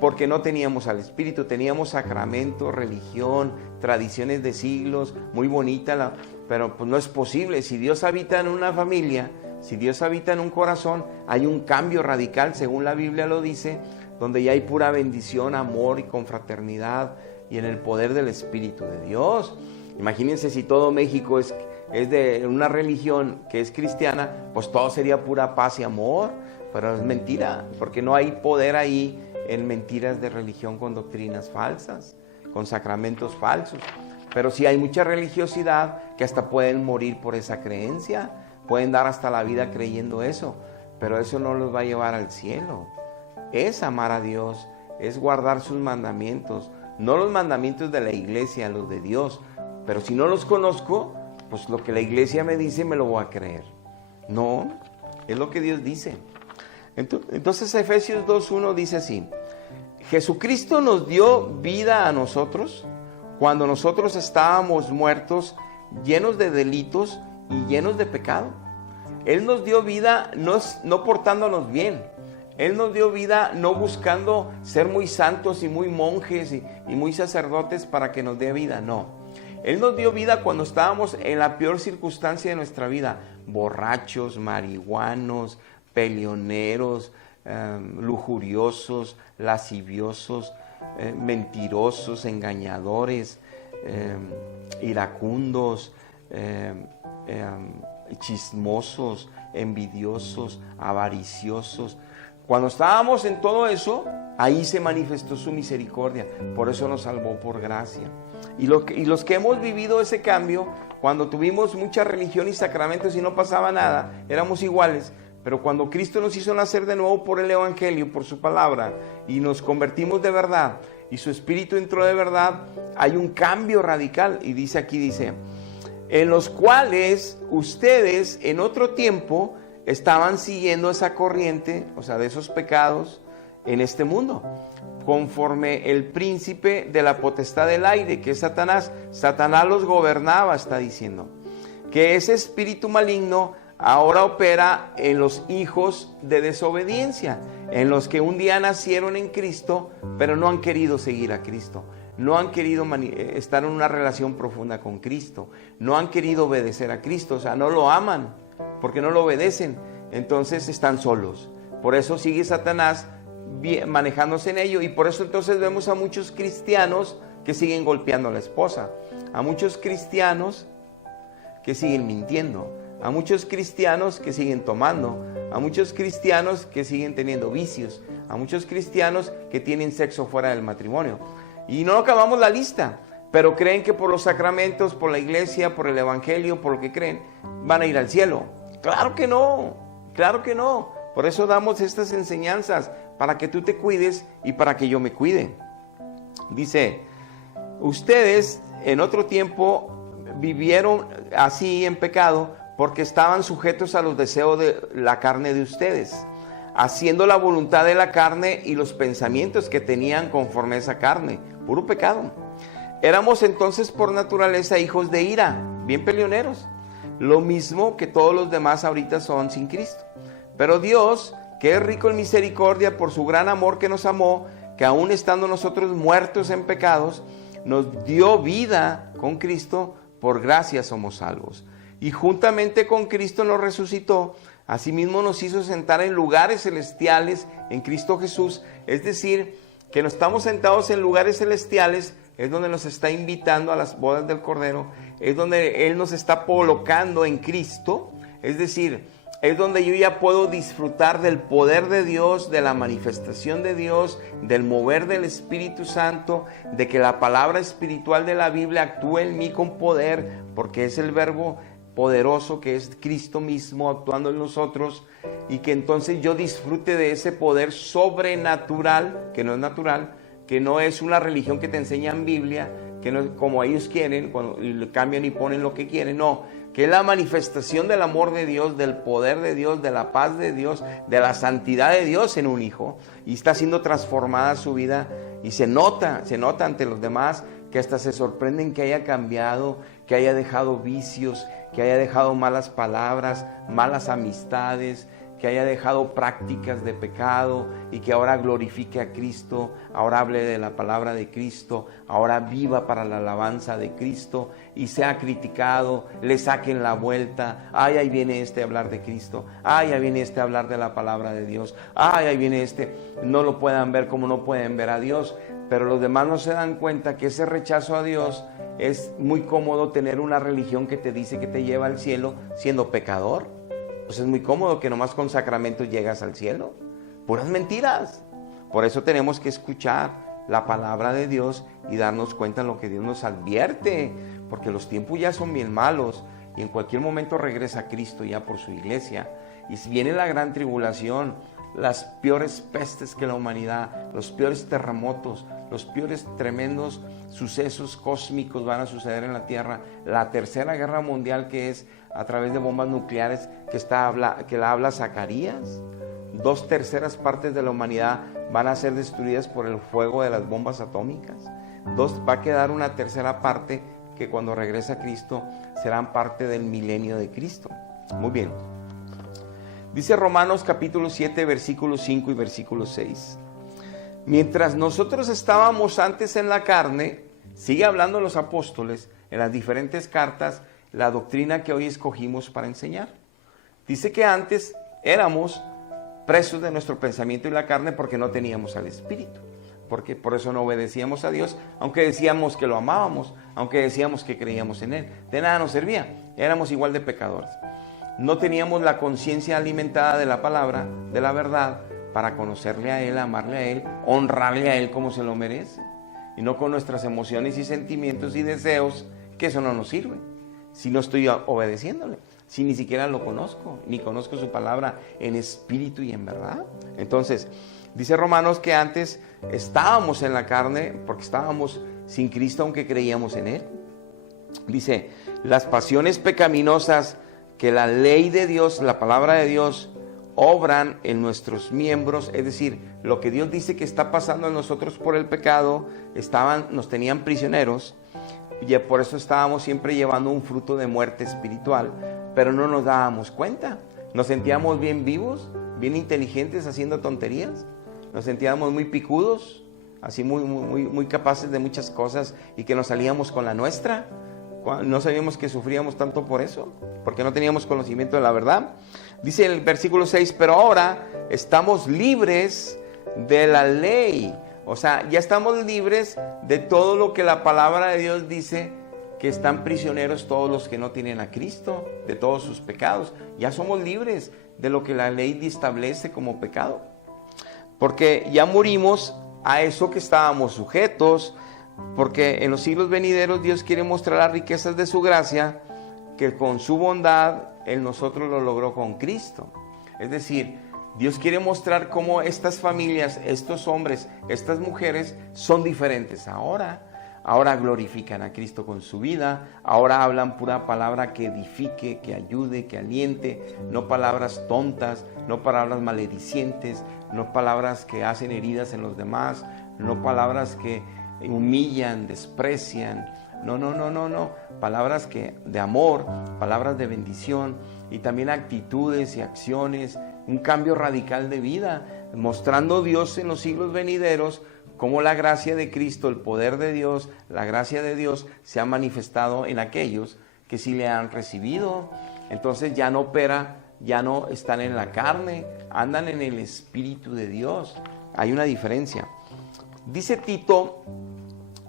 porque no teníamos al Espíritu, teníamos sacramentos, religión, tradiciones de siglos, muy bonita, pero pues no es posible. Si Dios habita en una familia, si Dios habita en un corazón, hay un cambio radical, según la Biblia lo dice, donde ya hay pura bendición, amor y confraternidad, y en el poder del Espíritu de Dios. Imagínense si todo México es de una religión que es cristiana, pues todo sería pura paz y amor, pero es mentira, porque no hay poder ahí en mentiras de religión con doctrinas falsas, con sacramentos falsos. Pero sí hay mucha religiosidad que hasta pueden morir por esa creencia, pueden dar hasta la vida creyendo eso, pero eso no los va a llevar al cielo. Es amar a Dios, es guardar sus mandamientos, no los mandamientos de la iglesia, los de Dios. Pero si no los conozco, pues lo que la iglesia me dice me lo voy a creer. No, es lo que Dios dice. Entonces Efesios 2:1 dice así: Jesucristo nos dio vida a nosotros cuando nosotros estábamos muertos, llenos de delitos y llenos de pecado. Él nos dio vida no portándonos bien. Él nos dio vida no buscando ser muy santos y muy monjes y muy sacerdotes para que nos dé vida, no. Él nos dio vida cuando estábamos en la peor circunstancia de nuestra vida, borrachos, marihuanos, peleoneros, lujuriosos, lasciviosos, mentirosos, engañadores, iracundos, chismosos, envidiosos, avariciosos. Cuando estábamos en todo eso, ahí se manifestó su misericordia. Por eso nos salvó por gracia. Y los que hemos vivido ese cambio, cuando tuvimos mucha religión y sacramentos y no pasaba nada, éramos iguales. Pero cuando Cristo nos hizo nacer de nuevo por el Evangelio, por su palabra, y nos convertimos de verdad, y su Espíritu entró de verdad, hay un cambio radical. Y dice aquí, en los cuales ustedes en otro tiempo estaban siguiendo esa corriente, o sea, de esos pecados en este mundo, conforme el príncipe de la potestad del aire, que es Satanás. Satanás los gobernaba, está diciendo. Que ese espíritu maligno ahora opera en los hijos de desobediencia, en los que un día nacieron en Cristo, pero no han querido seguir a Cristo. No han querido estar en una relación profunda con Cristo. No han querido obedecer a Cristo, o sea, no lo aman, porque no lo obedecen. Entonces están solos. Por eso sigue Satanás manejándose en ello, y por eso entonces vemos a muchos cristianos que siguen golpeando a la esposa, a muchos cristianos que siguen mintiendo, a muchos cristianos que siguen tomando, a muchos cristianos que siguen teniendo vicios, a muchos cristianos que tienen sexo fuera del matrimonio. Y no acabamos la lista, pero creen que por los sacramentos, por la iglesia, por el evangelio, por lo que creen, van a ir al cielo. Claro que no, claro que no. Por eso damos estas enseñanzas, para que tú te cuides y para que yo me cuide. Dice, ustedes en otro tiempo vivieron así en pecado, porque estaban sujetos a los deseos de la carne de ustedes, haciendo la voluntad de la carne y los pensamientos que tenían conforme a esa carne. Puro pecado. Éramos entonces por naturaleza hijos de ira, bien peleoneros, lo mismo que todos los demás ahorita son sin Cristo. Pero Dios, que es rico en misericordia por su gran amor que nos amó, que aún estando nosotros muertos en pecados, nos dio vida con Cristo, por gracia somos salvos. Y juntamente con Cristo nos resucitó, asimismo nos hizo sentar en lugares celestiales en Cristo Jesús. Es decir, que nos estamos sentados en lugares celestiales, es donde nos está invitando a las bodas del Cordero, es donde Él nos está colocando en Cristo, es decir, es donde yo ya puedo disfrutar del poder de Dios, de la manifestación de Dios, del mover del Espíritu Santo, de que la palabra espiritual de la Biblia actúe en mí con poder, porque es el verbo poderoso que es Cristo mismo actuando en nosotros, y que entonces yo disfrute de ese poder sobrenatural, que no es natural, que no es una religión que te enseñan Biblia, que no es como ellos quieren, cuando cambian y ponen lo que quieren, no, que es la manifestación del amor de Dios, del poder de Dios, de la paz de Dios, de la santidad de Dios en un hijo, y está siendo transformada su vida, y se nota ante los demás, que hasta se sorprenden que haya cambiado, que haya dejado vicios, que haya dejado malas palabras, malas amistades, que haya dejado prácticas de pecado y que ahora glorifique a Cristo, ahora hable de la palabra de Cristo, ahora viva para la alabanza de Cristo y sea criticado, le saquen la vuelta. Ay, ahí viene este a hablar de Cristo, ay, ahí viene este a hablar de la palabra de Dios, ay, ahí viene este, no lo puedan ver como no pueden ver a Dios, pero los demás no se dan cuenta que ese rechazo a Dios es muy cómodo tener una religión que te dice que te lleva al cielo siendo pecador. Pues es muy cómodo que nomás con sacramentos llegas al cielo. Puras mentiras. Por eso tenemos que escuchar la palabra de Dios y darnos cuenta de lo que Dios nos advierte, porque los tiempos ya son bien malos y en cualquier momento regresa Cristo ya por su iglesia. Y si viene la gran tribulación, las peores pestes que la humanidad, los peores terremotos, los peores tremendos sucesos cósmicos van a suceder en la tierra, la tercera guerra mundial, que es a través de bombas nucleares, que la habla Zacarías. 2/3 partes de la humanidad van a ser destruidas por el fuego de las bombas atómicas. Va a quedar una tercera parte que cuando regresa Cristo serán parte del milenio de Cristo. Muy bien. Dice Romanos capítulo 7, versículo 5 y versículo 6. Mientras nosotros estábamos antes en la carne, sigue hablando los apóstoles en las diferentes cartas, la doctrina que hoy escogimos para enseñar. Dice que antes éramos presos de nuestro pensamiento y la carne porque no teníamos al Espíritu, porque por eso no obedecíamos a Dios, aunque decíamos que lo amábamos, aunque decíamos que creíamos en Él. De nada nos servía, éramos igual de pecadores. No teníamos la conciencia alimentada de la palabra, de la verdad, para conocerle a Él, amarle a Él, honrarle a Él como se lo merece. Y no con nuestras emociones y sentimientos y deseos, que eso no nos sirve. Si no estoy obedeciéndole, si ni siquiera lo conozco, ni conozco su palabra en espíritu y en verdad. Entonces, dice Romanos que antes estábamos en la carne porque estábamos sin Cristo aunque creíamos en Él. Dice, las pasiones pecaminosas que la ley de Dios, la palabra de Dios, obran en nuestros miembros, es decir, lo que Dios dice que está pasando en nosotros por el pecado, nos tenían prisioneros, y por eso estábamos siempre llevando un fruto de muerte espiritual, pero no nos dábamos cuenta. Nos sentíamos bien vivos, bien inteligentes haciendo tonterías, nos sentíamos muy picudos, así muy capaces de muchas cosas y que nos salíamos con la nuestra. No sabíamos que sufríamos tanto por eso, porque no teníamos conocimiento de la verdad. Dice el versículo 6, pero ahora estamos libres de la ley. O sea, ya estamos libres de todo lo que la palabra de Dios dice, que están prisioneros todos los que no tienen a Cristo, de todos sus pecados. Ya somos libres de lo que la ley establece como pecado. Porque ya morimos a eso que estábamos sujetos, porque en los siglos venideros Dios quiere mostrar las riquezas de su gracia, que con su bondad en nosotros lo logró con Cristo. Es decir, Dios quiere mostrar cómo estas familias, estos hombres, estas mujeres son diferentes ahora. Ahora glorifican a Cristo con su vida, ahora hablan pura palabra que edifique, que ayude, que aliente, no palabras tontas, no palabras maledicientes, no palabras que hacen heridas en los demás, no palabras que humillan, desprecian, no, palabras de amor, palabras de bendición y también actitudes y acciones, un cambio radical de vida, mostrando Dios en los siglos venideros cómo la gracia de Cristo, el poder de Dios, la gracia de Dios se ha manifestado en aquellos que sí le han recibido. Entonces ya no opera, ya no están en la carne, andan en el Espíritu de Dios. Hay una diferencia. Dice Tito,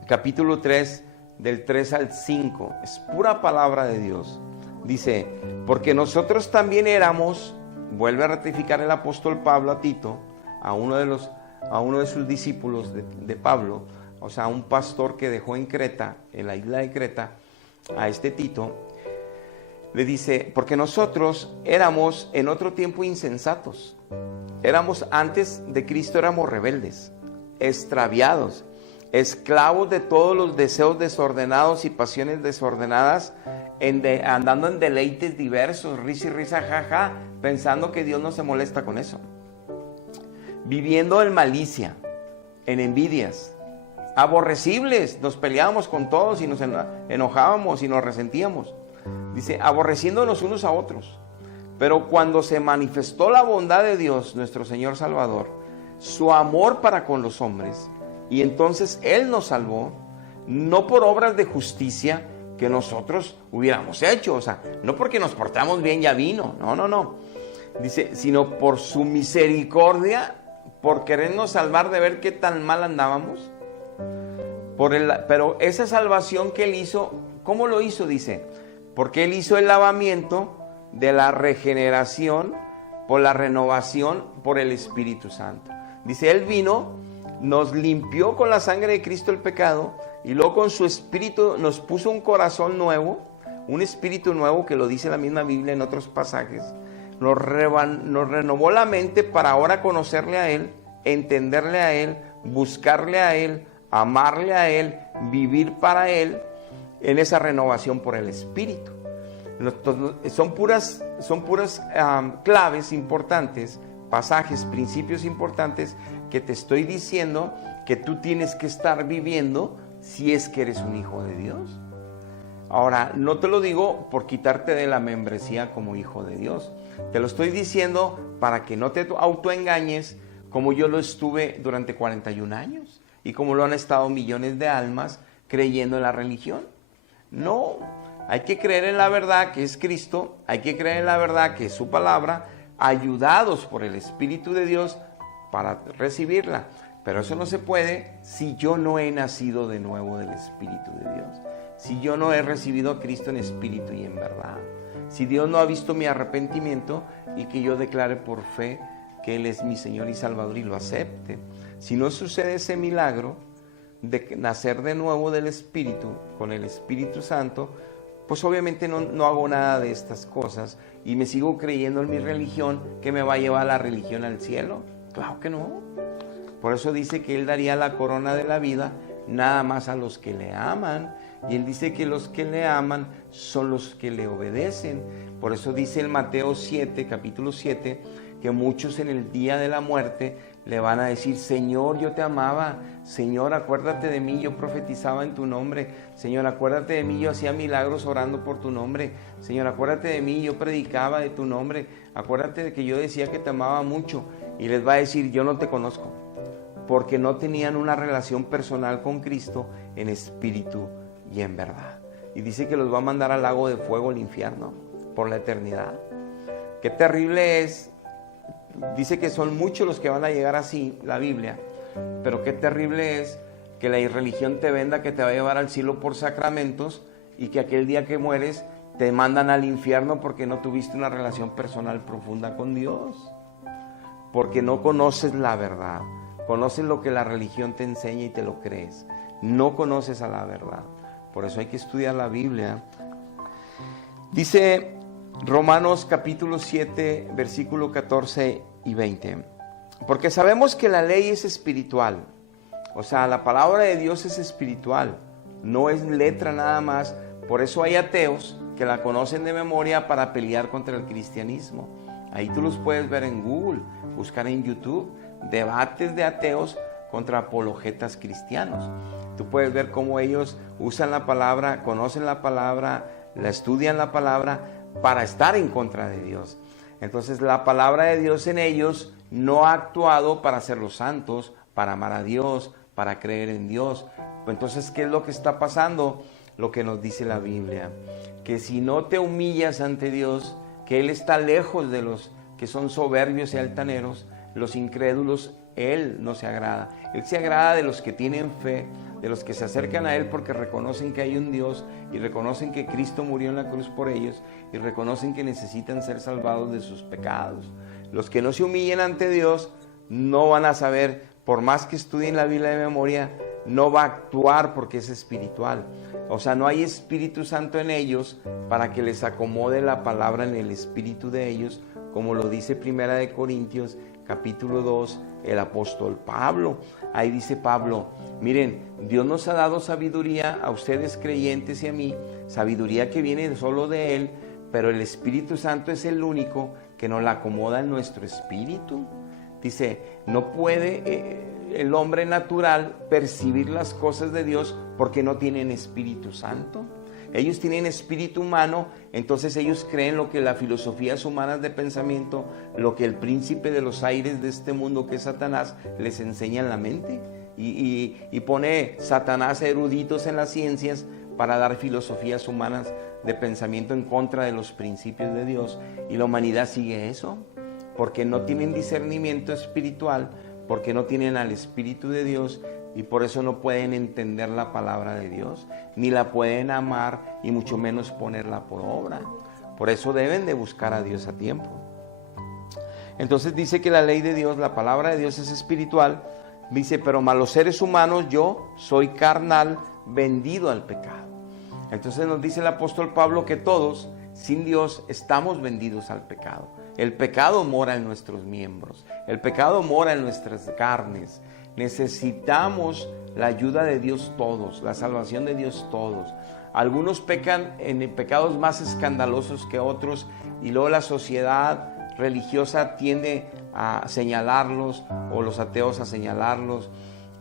capítulo 3, del 3 al 5, es pura palabra de Dios. Dice, porque nosotros también éramos, vuelve a ratificar el apóstol Pablo a Tito, a uno de sus discípulos de Pablo, o sea, un pastor que dejó en Creta, en la isla de Creta, a este Tito, le dice, porque nosotros éramos en otro tiempo insensatos, éramos antes de Cristo, éramos rebeldes, extraviados, esclavos de todos los deseos desordenados y pasiones desordenadas, andando en deleites diversos, risa y risa, jaja, pensando que Dios no se molesta con eso. Viviendo en malicia, en envidias, aborrecibles, nos peleábamos con todos y nos enojábamos y nos resentíamos. Dice, aborreciéndonos unos a otros. Pero cuando se manifestó la bondad de Dios, nuestro Señor Salvador, su amor para con los hombres, y entonces Él nos salvó, no por obras de justicia que nosotros hubiéramos hecho, o sea, no porque nos portamos bien ya vino, no. Dice, sino por su misericordia, por querernos salvar de ver qué tan mal andábamos. Pero esa salvación que Él hizo, ¿cómo lo hizo? Dice, porque Él hizo el lavamiento de la regeneración por la renovación por el Espíritu Santo. Dice, Él vino, nos limpió con la sangre de Cristo el pecado y luego con su Espíritu nos puso un corazón nuevo, un espíritu nuevo, que lo dice la misma Biblia en otros pasajes. Nos renovó la mente para ahora conocerle a Él, entenderle a Él, buscarle a Él, amarle a Él, vivir para Él en esa renovación por el Espíritu. Son puras claves importantes, pasajes, principios importantes que te estoy diciendo que tú tienes que estar viviendo si es que eres un hijo de Dios. Ahora, no te lo digo por quitarte de la membresía como hijo de Dios. Te lo estoy diciendo para que no te autoengañes, como yo lo estuve durante 41 años y como lo han estado millones de almas creyendo en la religión. No, hay que creer en la verdad que es Cristo, hay que creer en la verdad que es su palabra, ayudados por el Espíritu de Dios para recibirla. Pero eso no se puede si yo no he nacido de nuevo del Espíritu de Dios, si yo no he recibido a Cristo en espíritu y en verdad, si Dios no ha visto mi arrepentimiento y que yo declare por fe que Él es mi Señor y Salvador y lo acepte. Si no sucede ese milagro de nacer de nuevo del Espíritu, con el Espíritu Santo, pues obviamente no hago nada de estas cosas y me sigo creyendo en mi religión que me va a llevar la religión al cielo. Claro que no. Por eso dice que Él daría la corona de la vida nada más a los que le aman. Y Él dice que los que le aman son los que le obedecen. Por eso dice en Mateo 7, capítulo 7, que muchos en el día de la muerte le van a decir: Señor, yo te amaba. Señor, acuérdate de mí, yo profetizaba en tu nombre. Señor, acuérdate de mí, yo hacía milagros orando por tu nombre. Señor, acuérdate de mí, yo predicaba de tu nombre. Acuérdate de que yo decía que te amaba mucho. Y les va a decir: yo no te conozco, porque no tenían una relación personal con Cristo en espíritu y en verdad. Y dice que los va a mandar al lago de fuego, el infierno, por la eternidad. Qué terrible es. Dice que son muchos los que van a llegar así, la Biblia, pero qué terrible es que la irreligión te venda que te va a llevar al cielo por sacramentos y que aquel día que mueres te mandan al infierno porque no tuviste una relación personal profunda con Dios, porque no conoces la verdad. Conoces lo que la religión te enseña y te lo crees. No conoces a la verdad. Por eso hay que estudiar la Biblia. Dice Romanos capítulo 7, versículo 14 y 20. Porque sabemos que la ley es espiritual. O sea, la palabra de Dios es espiritual. No es letra nada más. Por eso hay ateos que la conocen de memoria para pelear contra el cristianismo. Ahí tú los puedes ver en Google, buscar en YouTube. Debates de ateos contra apologetas cristianos. Tú puedes ver cómo ellos usan la palabra, conocen la palabra, la estudian la palabra para estar en contra de Dios. Entonces la palabra de Dios en ellos no ha actuado para hacerlos santos, para amar a Dios, para creer en Dios. Entonces, ¿qué es lo que está pasando? Lo que nos dice la Biblia, que si no te humillas ante Dios, que Él está lejos de los que son soberbios y altaneros, los incrédulos, Él no se agrada. Él se agrada de los que tienen fe, de los que se acercan a Él porque reconocen que hay un Dios y reconocen que Cristo murió en la cruz por ellos y reconocen que necesitan ser salvados de sus pecados. Los que no se humillen ante Dios no van a saber, por más que estudien la Biblia de memoria, no va a actuar porque es espiritual. O sea, no hay Espíritu Santo en ellos para que les acomode la palabra en el espíritu de ellos, como lo dice Primera de Corintios capítulo 2, el apóstol Pablo. Ahí dice Pablo: miren, Dios nos ha dado sabiduría a ustedes creyentes y a mí, sabiduría que viene solo de Él, pero el Espíritu Santo es el único que nos la acomoda en nuestro espíritu. Dice, no puede el hombre natural percibir las cosas de Dios porque no tienen Espíritu Santo. Ellos tienen espíritu humano, entonces ellos creen lo que las filosofías humanas de pensamiento, lo que el príncipe de los aires de este mundo, que es Satanás, les enseña en la mente. Y pone Satanás eruditos en las ciencias para dar filosofías humanas de pensamiento en contra de los principios de Dios. Y la humanidad sigue eso, porque no tienen discernimiento espiritual, porque no tienen al Espíritu de Dios, y por eso no pueden entender la palabra de Dios, ni la pueden amar, y mucho menos ponerla por obra. Por eso deben de buscar a Dios a tiempo. Entonces dice que la ley de Dios, la palabra de Dios es espiritual. Dice, pero a los seres humanos yo soy carnal, vendido al pecado. Entonces nos dice el apóstol Pablo que todos, sin Dios, estamos vendidos al pecado. El pecado mora en nuestros miembros, el pecado mora en nuestras carnes. Necesitamos la ayuda de Dios todos, la salvación de Dios todos. Algunos pecan en pecados más escandalosos que otros, y luego la sociedad religiosa tiende a señalarlos, o los ateos a señalarlos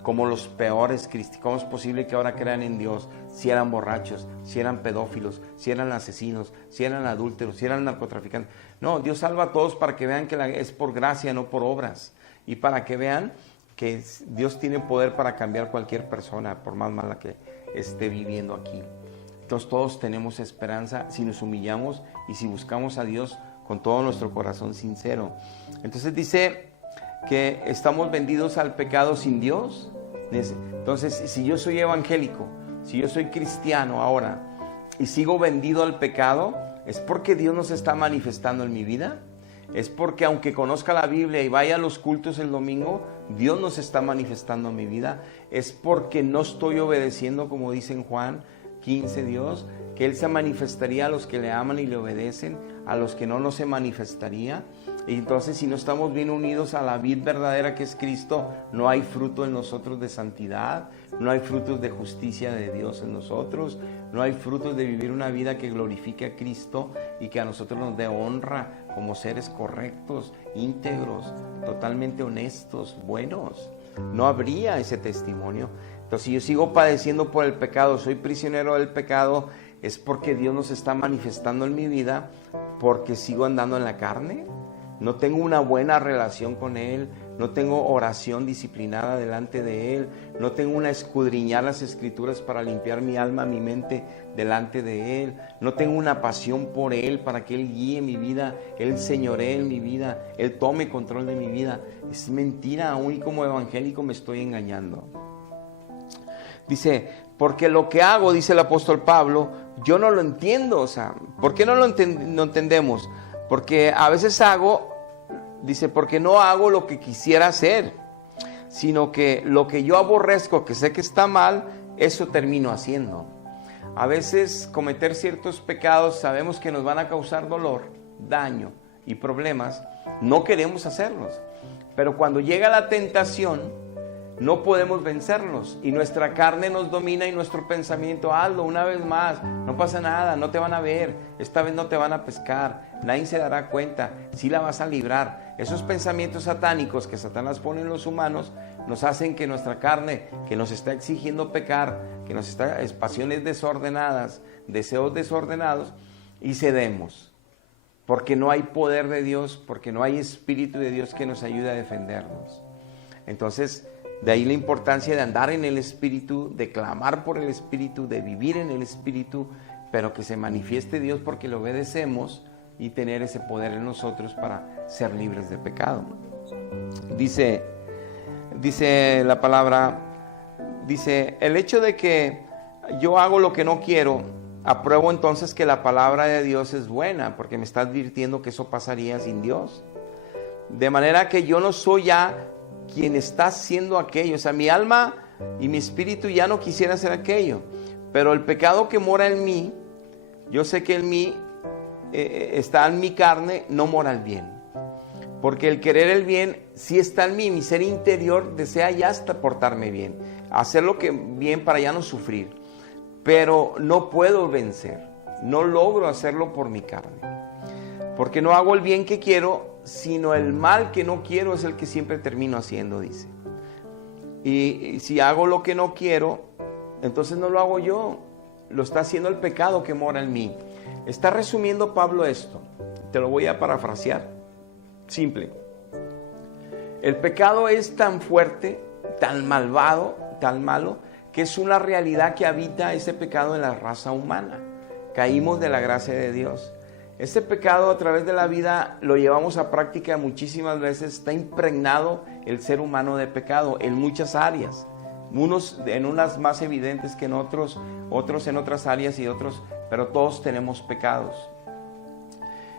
como los peores cristianos. ¿Cómo es posible que ahora crean en Dios si eran borrachos, si eran pedófilos, si eran asesinos, si eran adúlteros, si eran narcotraficantes? No, Dios salva a todos para que vean que es por gracia, no por obras, y para que vean que Dios tiene poder para cambiar cualquier persona, por más mala que esté viviendo aquí. Entonces todos tenemos esperanza si nos humillamos y si buscamos a Dios con todo nuestro corazón sincero. Entonces dice que estamos vendidos al pecado sin Dios. Entonces, si yo soy evangélico, si yo soy cristiano ahora y sigo vendido al pecado, ¿es porque Dios no se está manifestando en mi vida? Es porque aunque conozca la Biblia y vaya a los cultos el domingo, Dios no se está manifestando en mi vida. Es porque no estoy obedeciendo, como dice en Juan 15 Dios, que Él se manifestaría a los que le aman y le obedecen, a los que no se manifestaría. Y entonces, si no estamos bien unidos a la vid verdadera que es Cristo, no hay fruto en nosotros de santidad, no hay frutos de justicia de Dios en nosotros, no hay frutos de vivir una vida que glorifique a Cristo y que a nosotros nos dé honra como seres correctos, íntegros, totalmente honestos, buenos. No habría ese testimonio. Entonces, si yo sigo padeciendo por el pecado, soy prisionero del pecado, es porque Dios nos está manifestando en mi vida, porque sigo andando en la carne. No tengo una buena relación con Él, no tengo oración disciplinada delante de Él, no tengo una escudriñar las Escrituras para limpiar mi alma, mi mente delante de Él, no tengo una pasión por Él para que Él guíe mi vida, Él señoree en mi vida, Él tome control de mi vida. Es mentira, aún y como evangélico me estoy engañando. Dice, porque lo que hago, dice el apóstol Pablo, yo no lo entiendo. O sea, ¿por qué no lo entendemos? Porque a veces dice, porque no hago lo que quisiera hacer, sino que lo que yo aborrezco, que sé que está mal, eso termino haciendo. A veces cometer ciertos pecados sabemos que nos van a causar dolor, daño y problemas, no queremos hacerlos. Pero cuando llega la tentación, no podemos vencerlos y nuestra carne nos domina y nuestro pensamiento, hazlo una vez más, no pasa nada, no te van a ver, esta vez no te van a pescar, nadie se dará cuenta, sí la vas a librar. Esos pensamientos satánicos que Satanás pone en los humanos nos hacen que nuestra carne, que nos está exigiendo pecar, que nos está pasiones desordenadas, deseos desordenados, y cedemos, porque no hay poder de Dios, porque no hay Espíritu de Dios que nos ayude a defendernos. Entonces, de ahí la importancia de andar en el Espíritu, de clamar por el Espíritu, de vivir en el Espíritu, pero que se manifieste Dios porque le obedecemos y tener ese poder en nosotros para ser libres de pecado. Dice la palabra, dice, el hecho de que yo hago lo que no quiero, apruebo entonces que la palabra de Dios es buena, porque me está advirtiendo que eso pasaría sin Dios. De manera que yo no soy ya quien está haciendo aquello. O sea, mi alma y mi espíritu ya no quisiera hacer aquello, pero el pecado que mora en mí, yo sé que en mí está en mi carne, no mora el bien, porque el querer el bien sí está en mí. Mi ser interior desea ya hasta portarme bien, hacer lo que bien para ya no sufrir, pero no puedo vencer, no logro hacerlo por mi carne, porque no hago el bien que quiero, sino el mal que no quiero es el que siempre termino haciendo, dice. Y si hago lo que no quiero, entonces no lo hago yo, lo está haciendo el pecado que mora en mí. Está resumiendo Pablo esto, te lo voy a parafrasear, simple. El pecado es tan fuerte, tan malvado, tan malo, que es una realidad que habita ese pecado en la raza humana. Caímos de la gracia de Dios. Este pecado a través de la vida lo llevamos a práctica muchísimas veces. Está impregnado el ser humano de pecado en muchas áreas. Unos en unas más evidentes que en otros en otras áreas y otros, pero todos tenemos pecados.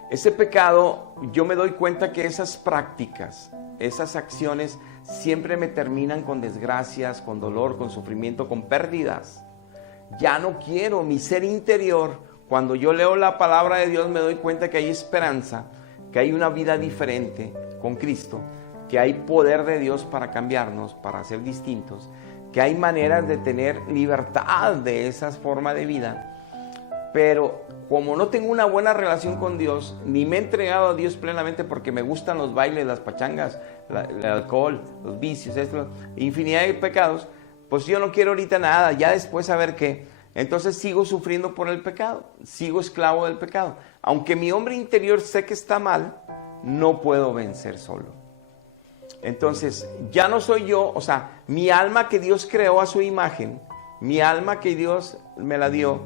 Ese pecado, yo me doy cuenta que esas prácticas, esas acciones siempre me terminan con desgracias, con dolor, con sufrimiento, con pérdidas. Ya no quiero, mi ser interior. Cuando yo leo la palabra de Dios me doy cuenta que hay esperanza, que hay una vida diferente con Cristo, que hay poder de Dios para cambiarnos, para ser distintos, que hay maneras de tener libertad de esa forma de vida. Pero como no tengo una buena relación con Dios, ni me he entregado a Dios plenamente porque me gustan los bailes, las pachangas, el alcohol, los vicios, infinidad de pecados, pues yo no quiero ahorita nada, ya después saber qué. Entonces sigo sufriendo por el pecado, sigo esclavo del pecado. Aunque mi hombre interior sé que está mal, no puedo vencer solo. Entonces ya no soy yo, o sea, mi alma que Dios creó a su imagen, mi alma que Dios me la dio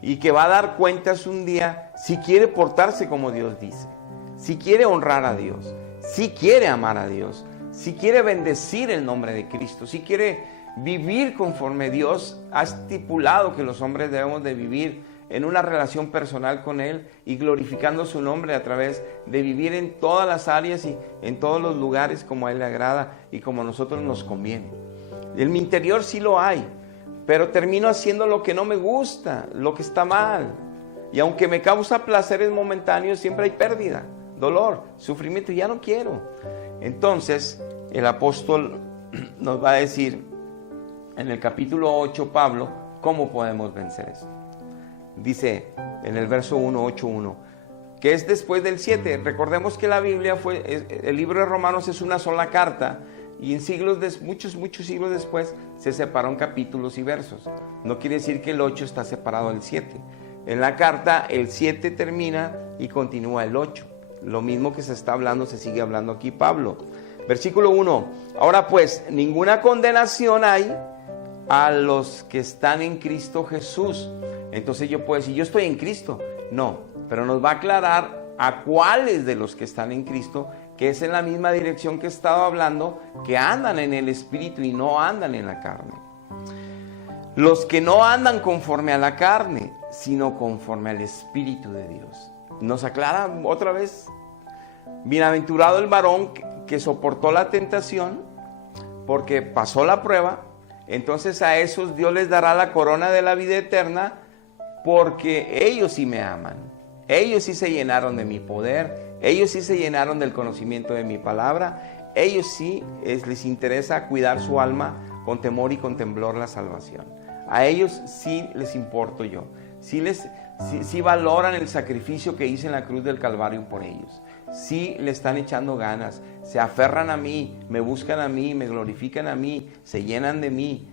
y que va a dar cuentas un día si quiere portarse como Dios dice, si quiere honrar a Dios, si quiere amar a Dios, si quiere bendecir el nombre de Cristo, si quiere vivir conforme Dios ha estipulado que los hombres debemos de vivir en una relación personal con Él y glorificando su nombre a través de vivir en todas las áreas y en todos los lugares como a Él le agrada y como a nosotros nos conviene. En mi interior sí lo hay, pero termino haciendo lo que no me gusta, lo que está mal. Y aunque me causa placeres momentáneos, siempre hay pérdida, dolor, sufrimiento, y ya no quiero. Entonces, el apóstol nos va a decir en el capítulo 8, Pablo, ¿cómo podemos vencer esto? Dice en el verso 1, 8:1, que es después del 7. Recordemos que la Biblia el libro de Romanos es una sola carta, y en muchos siglos después se separó en capítulos y versos. No quiere decir que el 8 está separado del 7. En la carta el 7 termina y continúa el 8. Lo mismo que se está hablando, se sigue hablando aquí Pablo. Versículo 1. Ahora pues, ninguna condenación hay a los que están en Cristo Jesús. Entonces yo puedo decir, yo estoy en Cristo. No, pero nos va a aclarar a cuáles de los que están en Cristo, que es en la misma dirección que he estado hablando, que andan en el Espíritu y no andan en la carne. Los que no andan conforme a la carne, sino conforme al Espíritu de Dios. Nos aclara otra vez, bienaventurado el varón que soportó la tentación, porque pasó la prueba. Entonces a esos Dios les dará la corona de la vida eterna, porque ellos sí me aman. Ellos sí se llenaron de mi poder, ellos sí se llenaron del conocimiento de mi palabra, ellos sí les interesa cuidar su alma con temor y con temblor la salvación. A ellos sí les importo yo, sí valoran el sacrificio que hice en la cruz del Calvario por ellos, sí le están echando ganas, se aferran a mí, me buscan a mí, me glorifican a mí, se llenan de mí,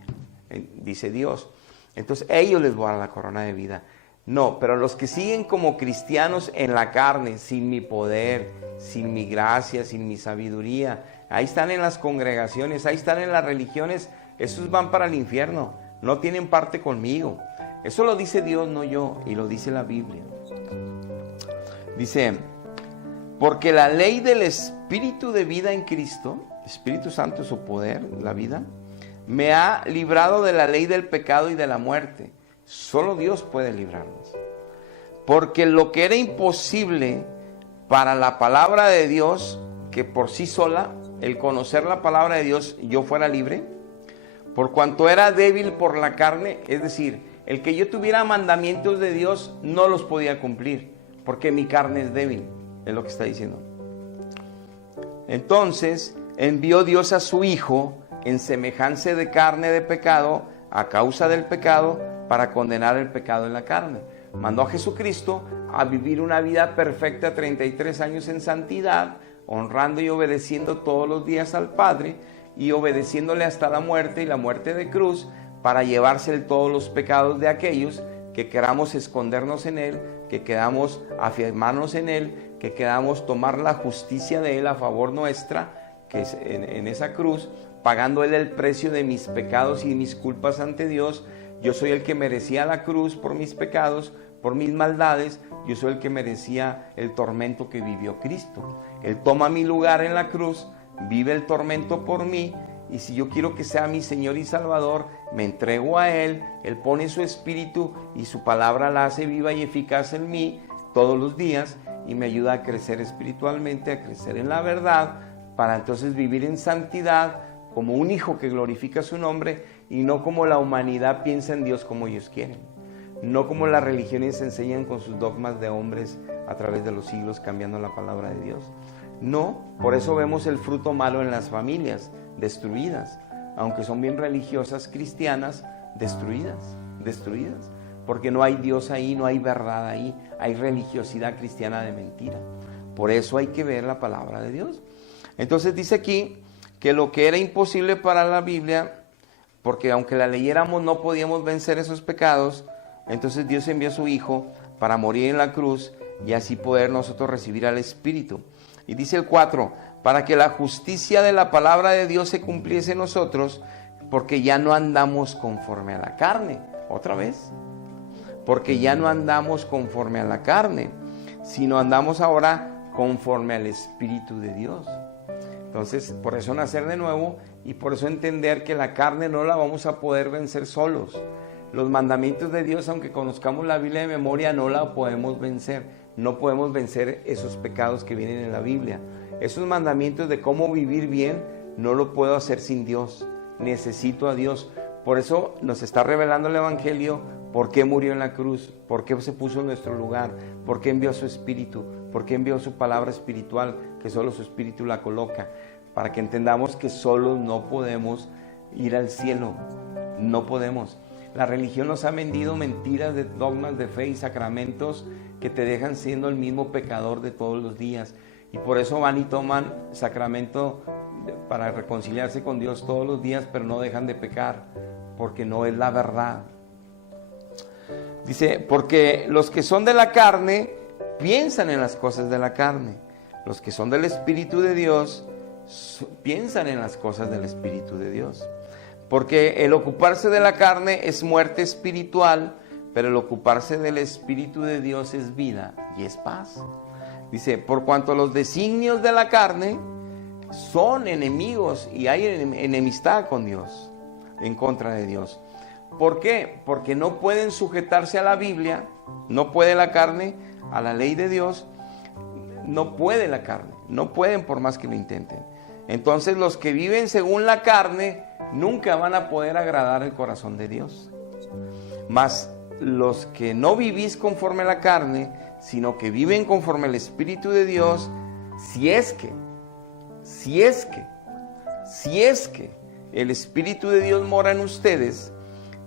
dice Dios. Entonces ellos les voy a dar la corona de vida. No, pero los que siguen como cristianos en la carne, sin mi poder, sin mi gracia, sin mi sabiduría, ahí están en las congregaciones, ahí están en las religiones, esos van para el infierno, no tienen parte conmigo. Eso lo dice Dios, no yo, y lo dice la Biblia. Dice, porque la ley del Espíritu de vida en Cristo, Espíritu Santo es su poder, la vida, me ha librado de la ley del pecado y de la muerte. Solo Dios puede librarnos. Porque lo que era imposible para la palabra de Dios, que por sí sola, el conocer la palabra de Dios, yo fuera libre, por cuanto era débil por la carne, es decir, el que yo tuviera mandamientos de Dios, no los podía cumplir, porque mi carne es débil, es lo que está diciendo. Entonces, envió Dios a su Hijo en semejanza de carne de pecado, a causa del pecado, para condenar el pecado en la carne. Mandó a Jesucristo a vivir una vida perfecta, 33 años en santidad, honrando y obedeciendo todos los días al Padre, y obedeciéndole hasta la muerte y la muerte de cruz, para llevarse todos los pecados de aquellos que queramos escondernos en Él, que queramos afirmarnos en Él, que queramos tomar la justicia de Él a favor nuestra, que es en esa cruz, pagando Él el precio de mis pecados y mis culpas ante Dios. Yo soy el que merecía la cruz por mis pecados, por mis maldades. Yo soy el que merecía el tormento que vivió Cristo. Él toma mi lugar en la cruz, vive el tormento por mí, y si yo quiero que sea mi Señor y Salvador, me entrego a Él. Él pone su espíritu y su palabra la hace viva y eficaz en mí todos los días, y me ayuda a crecer espiritualmente, a crecer en la verdad, para entonces vivir en santidad, como un hijo que glorifica su nombre, y no como la humanidad piensa en Dios como ellos quieren, no como las religiones enseñan con sus dogmas de hombres a través de los siglos, cambiando la palabra de Dios. No, por eso vemos el fruto malo en las familias destruidas, aunque son bien religiosas, cristianas, destruidas, porque no hay Dios ahí, no hay verdad ahí, hay religiosidad cristiana de mentira. Por eso hay que ver la palabra de Dios. Entonces dice aquí que lo que era imposible para la Biblia, porque aunque la leyéramos no podíamos vencer esos pecados, entonces Dios envió a su Hijo para morir en la cruz y así poder nosotros recibir al Espíritu. Y dice el 4, para que la justicia de la palabra de Dios se cumpliese en nosotros, porque ya no andamos conforme a la carne. Otra vez, porque ya no andamos conforme a la carne, sino andamos ahora conforme al Espíritu de Dios. Entonces, por eso nacer de nuevo y por eso entender que la carne no la vamos a poder vencer solos. Los mandamientos de Dios, aunque conozcamos la Biblia de memoria, no la podemos vencer. No podemos vencer esos pecados que vienen en la Biblia. Esos mandamientos de cómo vivir bien, no lo puedo hacer sin Dios. Necesito a Dios. Por eso nos está revelando el Evangelio, por qué murió en la cruz, por qué se puso en nuestro lugar, por qué envió su Espíritu, por qué envió su palabra espiritual, que solo su Espíritu la coloca, para que entendamos que solos no podemos ir al cielo, no podemos. La religión nos ha vendido mentiras de dogmas de fe y sacramentos que te dejan siendo el mismo pecador de todos los días, y por eso van y toman sacramento para reconciliarse con Dios todos los días, pero no dejan de pecar, porque no es la verdad. Dice, porque los que son de la carne piensan en las cosas de la carne, los que son del Espíritu de Dios piensan en las cosas del Espíritu de Dios. Porque el ocuparse de la carne es muerte espiritual, pero el ocuparse del Espíritu de Dios es vida y es paz. Dice, por cuanto los designios de la carne son enemigos y hay enemistad con Dios, en contra de Dios. ¿Por qué? Porque no pueden sujetarse a la Biblia, no puede la carne, a la ley de Dios, no puede la carne, no pueden por más que lo intenten. Entonces los que viven según la carne nunca van a poder agradar el corazón de Dios. Mas los que no vivís conforme a la carne, sino que viven conforme al Espíritu de Dios, si es que el Espíritu de Dios mora en ustedes,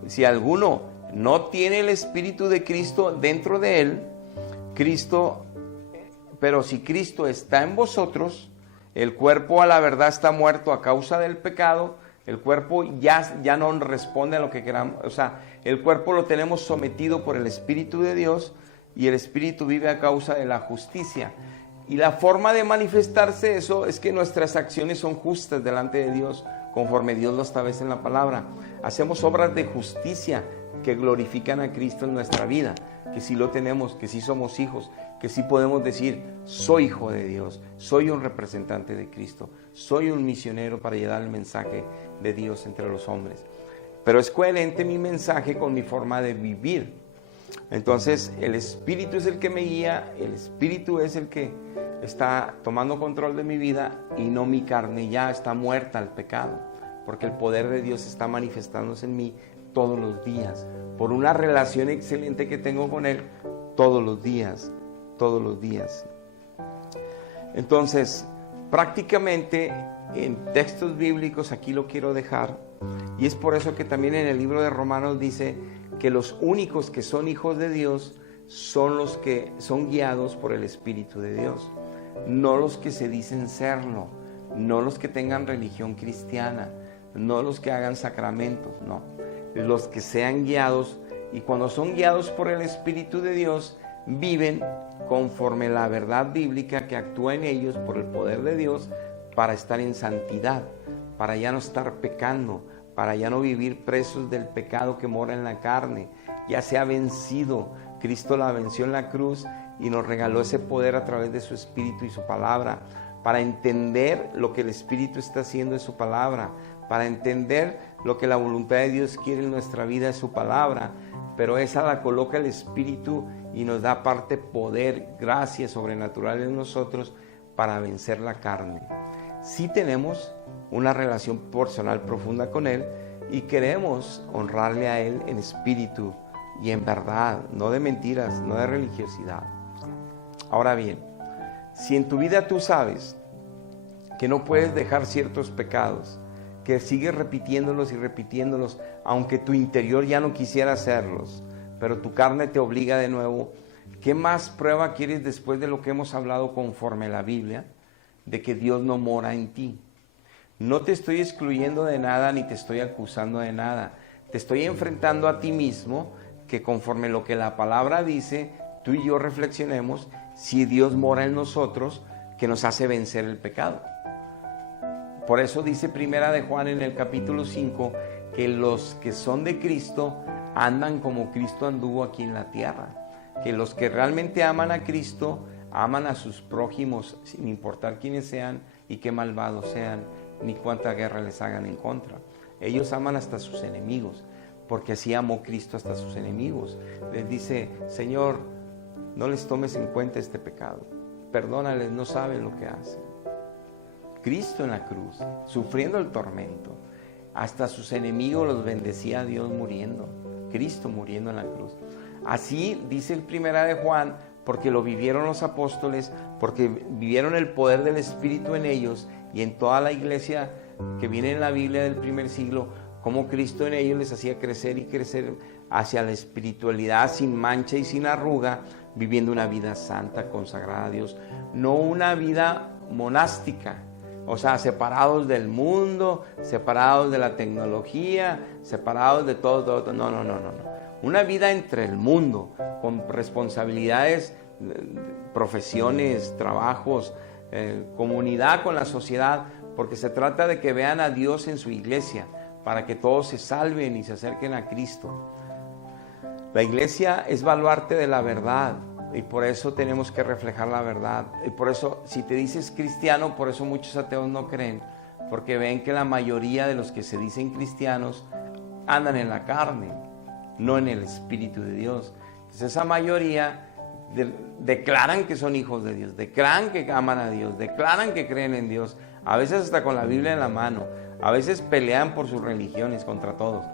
si alguno no tiene el Espíritu de Cristo dentro de él, pero si Cristo está en vosotros, el cuerpo a la verdad está muerto a causa del pecado, el cuerpo ya no responde a lo que queramos, o sea, el cuerpo lo tenemos sometido por el Espíritu de Dios y el Espíritu vive a causa de la justicia. Y la forma de manifestarse eso es que nuestras acciones son justas delante de Dios, conforme Dios lo establece en la palabra. Hacemos obras de justicia que glorifican a Cristo en nuestra vida, que sí lo tenemos, que sí somos hijos, que sí podemos decir, soy hijo de Dios, soy un representante de Cristo, soy un misionero para llevar el mensaje de Dios entre los hombres. Pero es coherente mi mensaje con mi forma de vivir. Entonces el Espíritu es el que me guía, el Espíritu es el que está tomando control de mi vida y no mi carne. Ya está muerta al pecado, porque el poder de Dios está manifestándose en mí todos los días, por una relación excelente que tengo con Él todos los días. Entonces, prácticamente en textos bíblicos, aquí lo quiero dejar, y es por eso que también en el libro de Romanos dice que los únicos que son hijos de Dios son los que son guiados por el Espíritu de Dios, no los que se dicen serlo, no los que tengan religión cristiana, no los que hagan sacramentos, no, los que sean guiados, y cuando son guiados por el Espíritu de Dios, viven conforme la verdad bíblica que actúa en ellos por el poder de Dios para estar en santidad, para ya no estar pecando, para ya no vivir presos del pecado que mora en la carne. Ya se ha vencido, Cristo la venció en la cruz y nos regaló ese poder a través de su Espíritu y su palabra, para entender lo que el Espíritu está haciendo en su palabra, para entender lo que la voluntad de Dios quiere en nuestra vida es su palabra, pero esa la coloca el Espíritu y nos da aparte poder, gracia sobrenatural en nosotros para vencer la carne. Sí tenemos una relación personal profunda con Él y queremos honrarle a Él en espíritu y en verdad, no de mentiras, no de religiosidad. Ahora bien, si en tu vida tú sabes que no puedes dejar ciertos pecados, que sigues repitiéndolos y repitiéndolos, aunque tu interior ya no quisiera hacerlos, pero tu carne te obliga de nuevo, ¿qué más prueba quieres después de lo que hemos hablado conforme a la Biblia, de que Dios no mora en ti? No te estoy excluyendo de nada ni te estoy acusando de nada. Te estoy enfrentando a ti mismo, que conforme lo que la palabra dice, tú y yo reflexionemos si Dios mora en nosotros, que nos hace vencer el pecado. Por eso dice Primera de Juan en el capítulo 5, que los que son de Cristo andan como Cristo anduvo aquí en la tierra. Que los que realmente aman a Cristo, aman a sus prójimos, sin importar quiénes sean y qué malvados sean, ni cuánta guerra les hagan en contra. Ellos aman hasta sus enemigos. porque así amó Cristo hasta sus enemigos. Les dice, Señor, no les tomes en cuenta este pecado, perdónales, no saben lo que hacen. Cristo en la cruz, sufriendo el tormento, hasta sus enemigos los bendecía a Dios muriendo, Cristo muriendo en la cruz. Así dice el Primera de Juan, porque lo vivieron los apóstoles, porque vivieron el poder del Espíritu en ellos y en toda la iglesia que viene en la Biblia del primer siglo, como Cristo en ellos les hacía crecer y crecer hacia la espiritualidad sin mancha y sin arruga, viviendo una vida santa, consagrada a Dios, no una vida monástica, o sea, separados del mundo, separados de la tecnología, separados de todo. No. Una vida entre el mundo, con responsabilidades, profesiones, trabajos, comunidad con la sociedad, porque se trata de que vean a Dios en su iglesia, para que todos se salven y se acerquen a Cristo. La iglesia es baluarte de la verdad, y por eso tenemos que reflejar la verdad. Y por eso, si te dices cristiano, por eso muchos ateos no creen, porque ven que la mayoría de los que se dicen cristianos andan en la carne, no en el Espíritu de Dios. Entonces esa mayoría declaran que son hijos de Dios, declaran que aman a Dios, declaran que creen en Dios, a veces hasta con la Biblia en la mano, a veces pelean por sus religiones contra todos,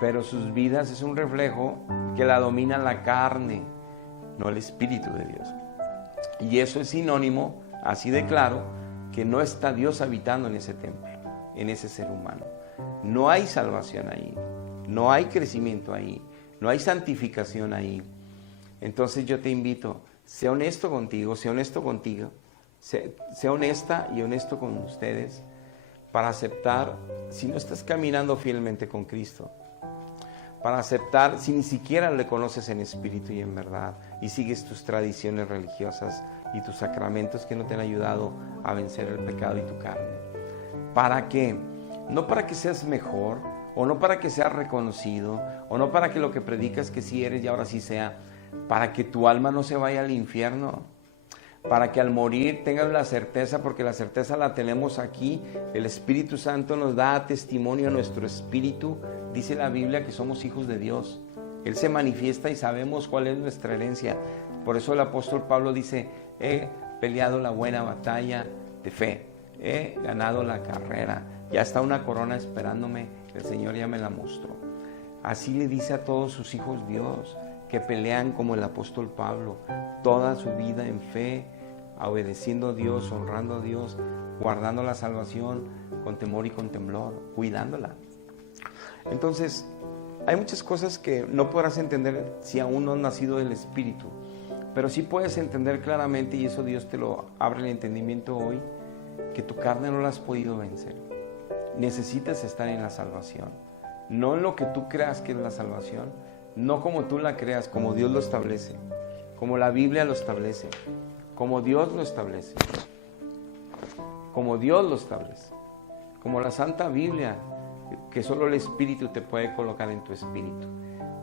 pero sus vidas es un reflejo que la domina la carne, no el Espíritu de Dios. Y eso es sinónimo, así de claro, que no está Dios habitando en ese templo, en ese ser humano. No hay salvación ahí, no hay crecimiento ahí, no hay santificación ahí. Entonces yo te invito, sea honesto contigo, sea honesta y honesto con ustedes para aceptar, si no estás caminando fielmente con Cristo, para aceptar si ni siquiera le conoces en espíritu y en verdad y sigues tus tradiciones religiosas y tus sacramentos que no te han ayudado a vencer el pecado y tu carne. ¿Para qué? No para que seas mejor, o no para que seas reconocido, o no para que lo que predicas que sí eres y ahora sí sea, para que tu alma no se vaya al infierno, para que al morir tengas la certeza, porque la certeza la tenemos aquí. El Espíritu Santo nos da testimonio a nuestro espíritu. Dice la Biblia que somos hijos de Dios. Él se manifiesta y sabemos cuál es nuestra herencia. Por eso el apóstol Pablo dice, he peleado la buena batalla de fe, he ganado la carrera, ya está una corona esperándome, el Señor ya me la mostró. Así le dice a todos sus hijos Dios, que pelean como el apóstol Pablo, toda su vida en fe, obedeciendo a Dios, honrando a Dios, guardando la salvación con temor y con temblor, cuidándola. Entonces, hay muchas cosas que no podrás entender si aún no has nacido del Espíritu, pero sí puedes entender claramente, y eso Dios te lo abre el entendimiento hoy, que tu carne no la has podido vencer. Necesitas estar en la salvación, no en lo que tú creas que es la salvación, no como tú la creas, como Dios lo establece, como la Biblia lo establece, como Dios lo establece, como Dios lo establece, como la Santa Biblia, que solo el Espíritu te puede colocar en tu espíritu.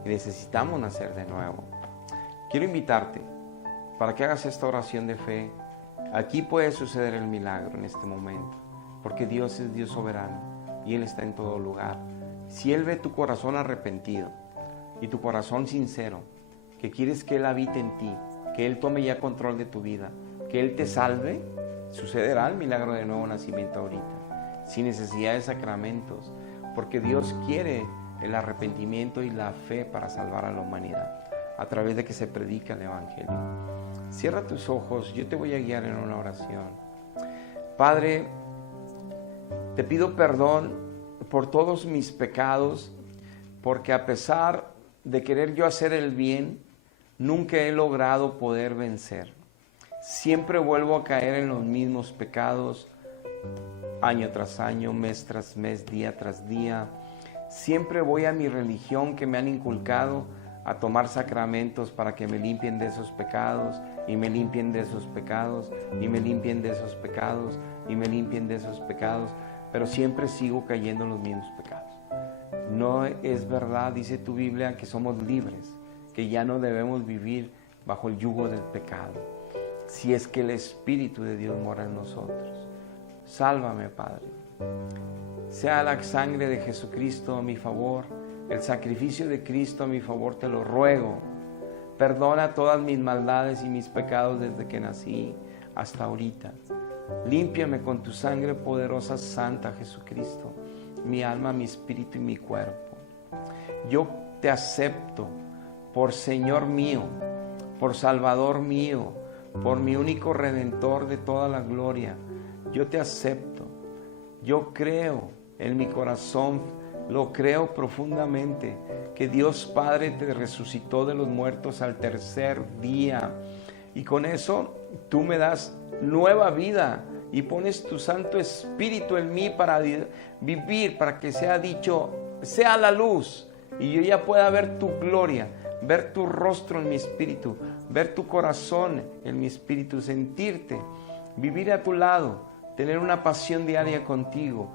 Y necesitamos nacer de nuevo. Quiero invitarte para que hagas esta oración de fe. Aquí puede suceder el milagro en este momento, porque Dios es Dios soberano y Él está en todo lugar. Si Él ve tu corazón arrepentido y tu corazón sincero, que quieres que Él habite en ti, que Él tome ya control de tu vida, que Él te salve, sucederá el milagro de nuevo nacimiento ahorita, sin necesidad de sacramentos, porque Dios quiere el arrepentimiento y la fe para salvar a la humanidad, a través de que se predica el Evangelio. Cierra tus ojos, yo te voy a guiar en una oración. Padre, te pido perdón por todos mis pecados, porque a pesar de querer yo hacer el bien, nunca he logrado poder vencer. Siempre vuelvo a caer en los mismos pecados, año tras año, mes tras mes, día tras día. Siempre voy a mi religión que me han inculcado a tomar sacramentos para que me limpien de esos pecados, y me limpien de esos pecados, y me limpien de esos pecados, y me limpien de esos pecados, pero siempre sigo cayendo en los mismos pecados. No es verdad, dice tu Biblia, que somos libres, que ya no debemos vivir bajo el yugo del pecado, si es que el Espíritu de Dios mora en nosotros. Sálvame, Padre. Sea la sangre de Jesucristo a mi favor, el sacrificio de Cristo a mi favor te lo ruego. Perdona todas mis maldades y mis pecados desde que nací hasta ahorita. Límpiame con tu sangre poderosa, santa, Jesucristo, mi alma, mi espíritu y mi cuerpo. Yo te acepto por Señor mío, por Salvador mío, por mi único Redentor de toda la gloria. Yo te acepto. Yo creo en mi corazón, lo creo profundamente, que Dios Padre te resucitó de los muertos al tercer día. Y con eso tú me das nueva vida y pones tu Santo Espíritu en mí para vivir, para que sea dicho, sea la luz, y yo ya pueda ver tu gloria, ver tu rostro en mi espíritu, ver tu corazón en mi espíritu, sentirte, vivir a tu lado, tener una pasión diaria contigo,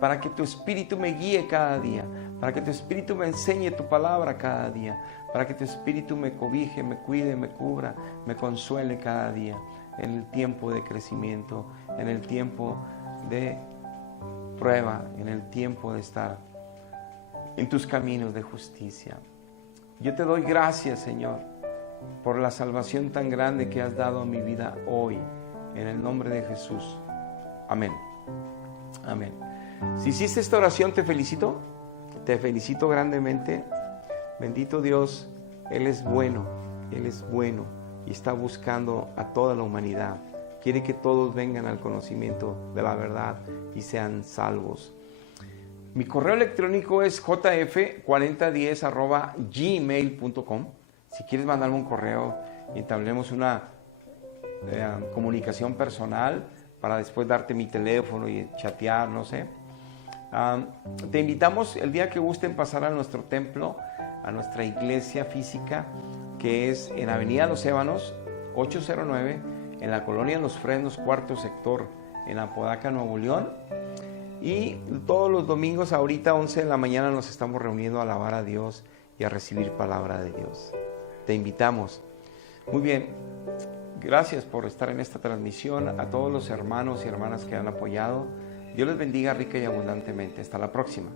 para que tu espíritu me guíe cada día, para que tu espíritu me enseñe tu palabra cada día, para que tu espíritu me cobije, me cuide, me cubra, me consuele cada día, en el tiempo de crecimiento, en el tiempo de prueba, en el tiempo de estar en tus caminos de justicia. Yo te doy gracias, Señor, por la salvación tan grande que has dado a mi vida hoy, en el nombre de Jesús. Amén. Amén. Si hiciste esta oración, te felicito grandemente. Bendito Dios, Él es bueno y está buscando a toda la humanidad. Quiere que todos vengan al conocimiento de la verdad y sean salvos. Mi correo electrónico es jf4010@gmail.com. Si quieres mandarme un correo y entablemos una comunicación personal para después darte mi teléfono y chatear, no sé. Te invitamos el día que gusten pasar a nuestro templo, a nuestra iglesia física, que es en Avenida Los Ébanos, 809, en la colonia Los Fresnos, cuarto sector, en Apodaca, Nuevo León. Y todos los domingos, ahorita 11 de la mañana, nos estamos reuniendo a alabar a Dios y a recibir palabra de Dios. Te invitamos. Muy bien, gracias por estar en esta transmisión. A todos los hermanos y hermanas que han apoyado, Dios les bendiga rica y abundantemente. Hasta la próxima.